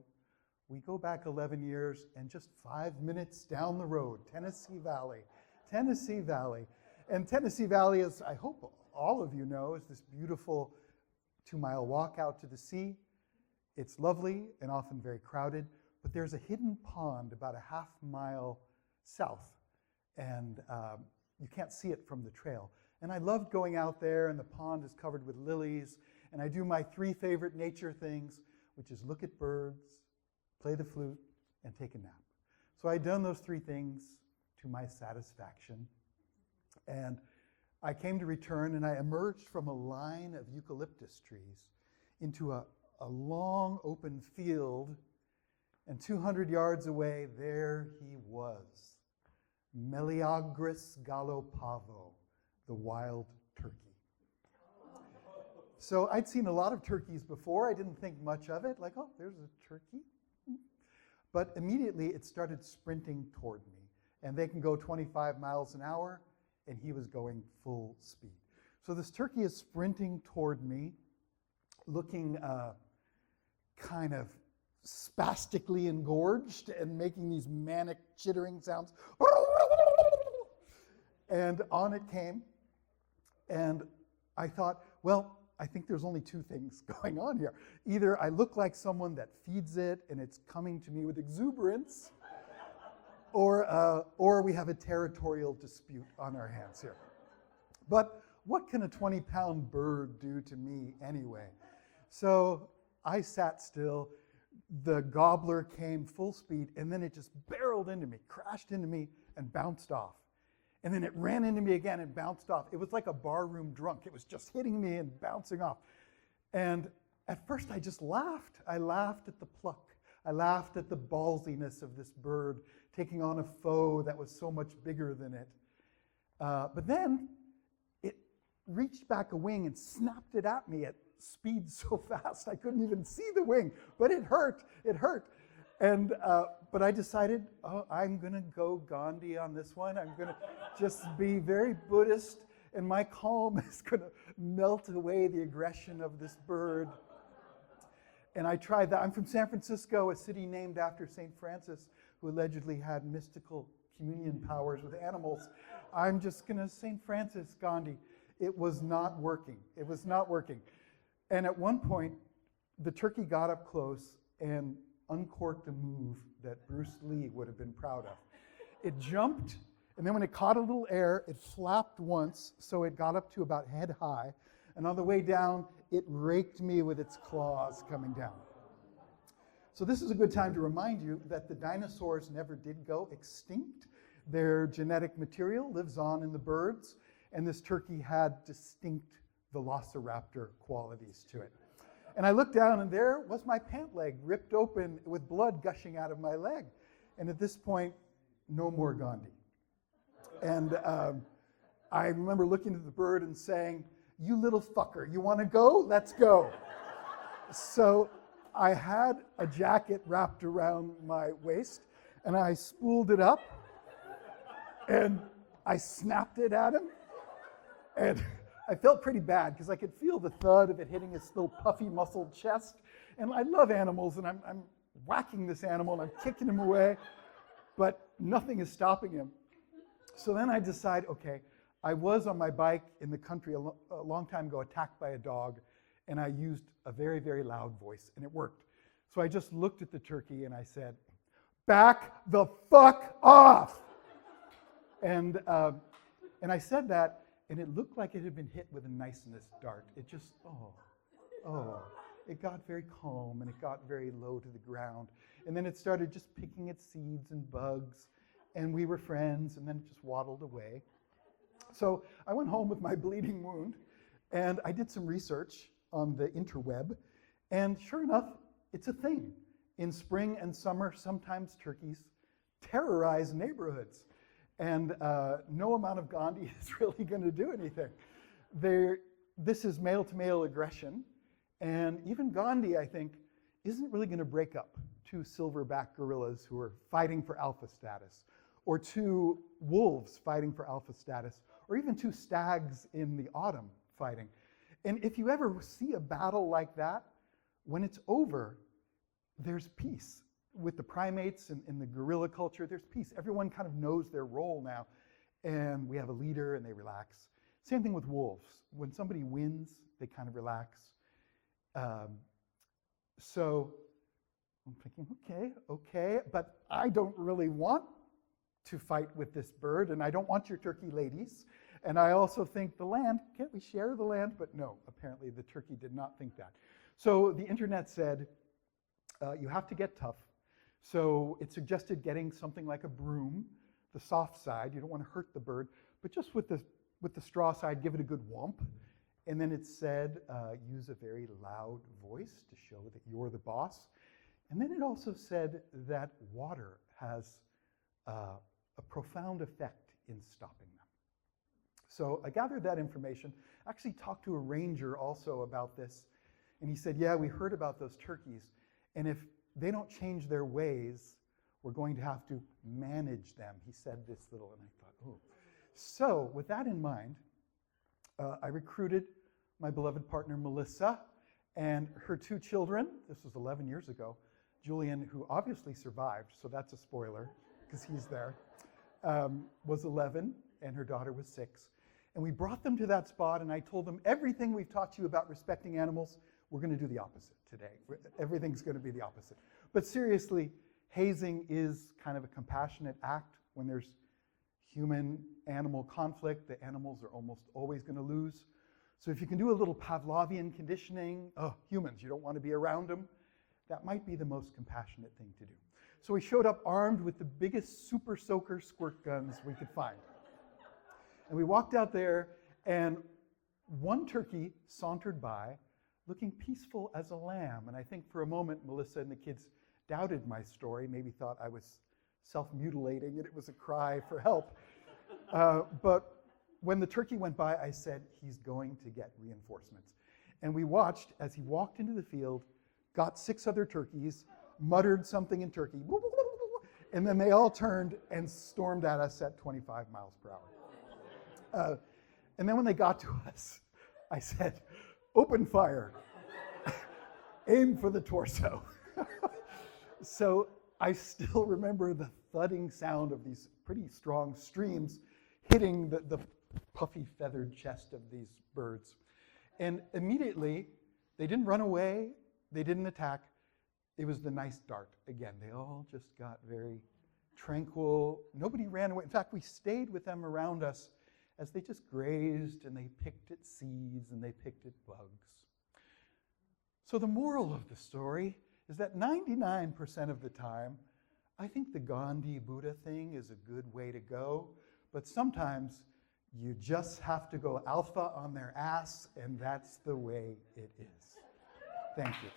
We go back 11 years and just 5 minutes down the road, Tennessee Valley. Tennessee Valley. And Tennessee Valley, as I hope all of you know, is this beautiful 2-mile walk out to the sea. It's lovely and often very crowded, but there's a hidden pond about a half-mile south, and you can't see it from the trail. And I loved going out there, and the pond is covered with lilies, and I do my 3 favorite nature things, which is look at birds, play the flute, and take a nap. So I'd done those 3 things to my satisfaction, and I came to return, and I emerged from a line of eucalyptus trees into a long open field, and 200 yards away, there he was, Meleagris gallopavo, the wild turkey. So I'd seen a lot of turkeys before. I didn't think much of it, like, oh, there's a turkey. But immediately it started sprinting toward me, and they can go 25 miles an hour, and he was going full speed. So this turkey is sprinting toward me, looking kind of spastically engorged and making these manic chittering sounds. And on it came, and I thought, well, I think there's only 2 things going on here. Either I look like someone that feeds it and it's coming to me with exuberance, or we have a territorial dispute on our hands here. But what can a 20-pound bird do to me anyway? So I sat still. The gobbler came full speed, and then it just barreled into me, crashed into me, and bounced off. And then it ran into me again and bounced off. It was like a barroom drunk. It was just hitting me and bouncing off. And at first I just laughed. I laughed at the pluck. I laughed at the ballsiness of this bird taking on a foe that was so much bigger than it. But then it reached back a wing and snapped it at me at speed so fast I couldn't even see the wing. But it hurt. It hurt. And But I decided, oh, I'm going to go Gandhi on this one. I'm going to just be very Buddhist, and my calm is going to melt away the aggression of this bird. And I tried that. I'm from San Francisco, a city named after St. Francis, who allegedly had mystical communion powers with animals. I'm just going to St. Francis Gandhi. It was not working. It was not working. And at one point, the turkey got up close and uncorked a move that Bruce Lee would have been proud of. It jumped, and then when it caught a little air, it flapped once, so it got up to about head high. And on the way down, it raked me with its claws coming down. So this is a good time to remind you that the dinosaurs never did go extinct. Their genetic material lives on in the birds, and this turkey had distinct velociraptor qualities to it. And I looked down, and there was my pant leg ripped open with blood gushing out of my leg. And at this point, no more Gandhi. And I remember looking at the bird and saying, "You little fucker, you want to go? Let's go." So I had a jacket wrapped around my waist, and I spooled it up, and I snapped it at him. And I felt pretty bad because I could feel the thud of it hitting his little puffy muscled chest. And I love animals, and I'm whacking this animal, and I'm kicking him away, but nothing is stopping him. So then I decide, okay, I was on my bike in the country a long time ago, attacked by a dog, and I used a very, very loud voice, and it worked. So I just looked at the turkey, and I said, "Back the fuck off!" And I said that, and it looked like it had been hit with a niceness dart. It just, it got very calm, and it got very low to the ground. And then it started just picking at seeds and bugs, and we were friends, and then it just waddled away. So I went home with my bleeding wound, and I did some research on the interweb, and sure enough, it's a thing. In spring and summer, sometimes turkeys terrorize neighborhoods, and no amount of Gandhi is really going to do anything. This is male-to-male aggression, and even Gandhi, I think, isn't really going to break up two silverback gorillas who are fighting for alpha status, or two wolves fighting for alpha status, or even two stags in the autumn fighting. And if you ever see a battle like that, when it's over, there's peace. With the primates and in the gorilla culture, there's peace. Everyone kind of knows their role now, and we have a leader, and they relax. Same thing with wolves. When somebody wins, they kind of relax. So I'm thinking, okay, but I don't really want to fight with this bird, and I don't want your turkey ladies. And I also think the land, can't we share the land? But no, apparently the turkey did not think that. So the internet said, you have to get tough. So it suggested getting something like a broom, the soft side. You don't want to hurt the bird, but just with the straw side, give it a good whomp. And then it said, use a very loud voice to show that you're the boss. And then it also said that water has a profound effect in stopping them. So I gathered that information, actually talked to a ranger also about this, and he said, yeah, we heard about those turkeys, and if they don't change their ways, we're going to have to manage them. He said this little, and I thought, oh. So with that in mind, I recruited my beloved partner, Melissa, and her two children. This was 11 years ago. Julian, who obviously survived, so that's a spoiler, because he's there, was 11, and her daughter was 6. And we brought them to that spot, and I told them, everything we've taught you about respecting animals, we're going to do the opposite today. Everything's going to be the opposite. But seriously, hazing is kind of a compassionate act. When there's human-animal conflict, the animals are almost always going to lose. So if you can do a little Pavlovian conditioning, humans, you don't want to be around them, that might be the most compassionate thing to do. So we showed up armed with the biggest super soaker squirt guns we could find. And we walked out there, and one turkey sauntered by, looking peaceful as a lamb. And I think for a moment, Melissa and the kids doubted my story, maybe thought I was self-mutilating, and it was a cry for help. But when the turkey went by, I said, he's going to get reinforcements. And we watched as he walked into the field, got 6 other turkeys, muttered something in turkey, And then they all turned and stormed at us at 25 miles per hour. And then when they got to us, I said, open fire, aim for the torso. So I still remember the thudding sound of these pretty strong streams hitting the puffy feathered chest of these birds. And immediately, they didn't run away, they didn't attack. It was the nice dart again. They all just got very tranquil. Nobody ran away. In fact, we stayed with them around us as they just grazed and they picked at seeds and they picked at bugs. So the moral of the story is that 99% of the time, I think the Gandhi Buddha thing is a good way to go, but sometimes you just have to go alpha on their ass, and that's the way it is. Thank you.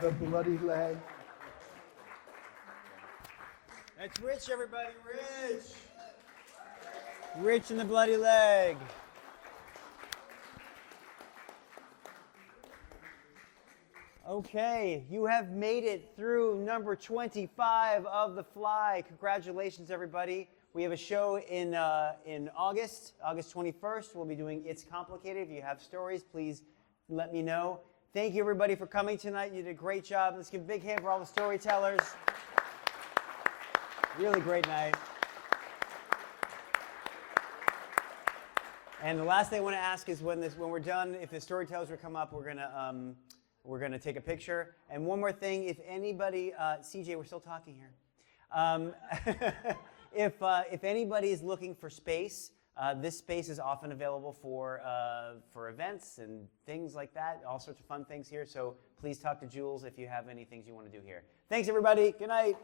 The bloody leg. That's Rich, everybody, Rich! Rich and the bloody leg. Okay, you have made it through number 25 of The Fly. Congratulations, everybody. We have a show in August 21st. We'll be doing It's Complicated. If you have stories, please let me know. Thank you, everybody, for coming tonight. You did a great job. Let's give a big hand for all the storytellers. Really great night. And the last thing I want to ask is when we're done, if the storytellers would come up, we're gonna take a picture. And one more thing, if anybody, CJ, we're still talking here. If anybody is looking for space, this space is often available for events and things like that. All sorts of fun things here. So please talk to Jules if you have any things you want to do here. Thanks, everybody. Good night.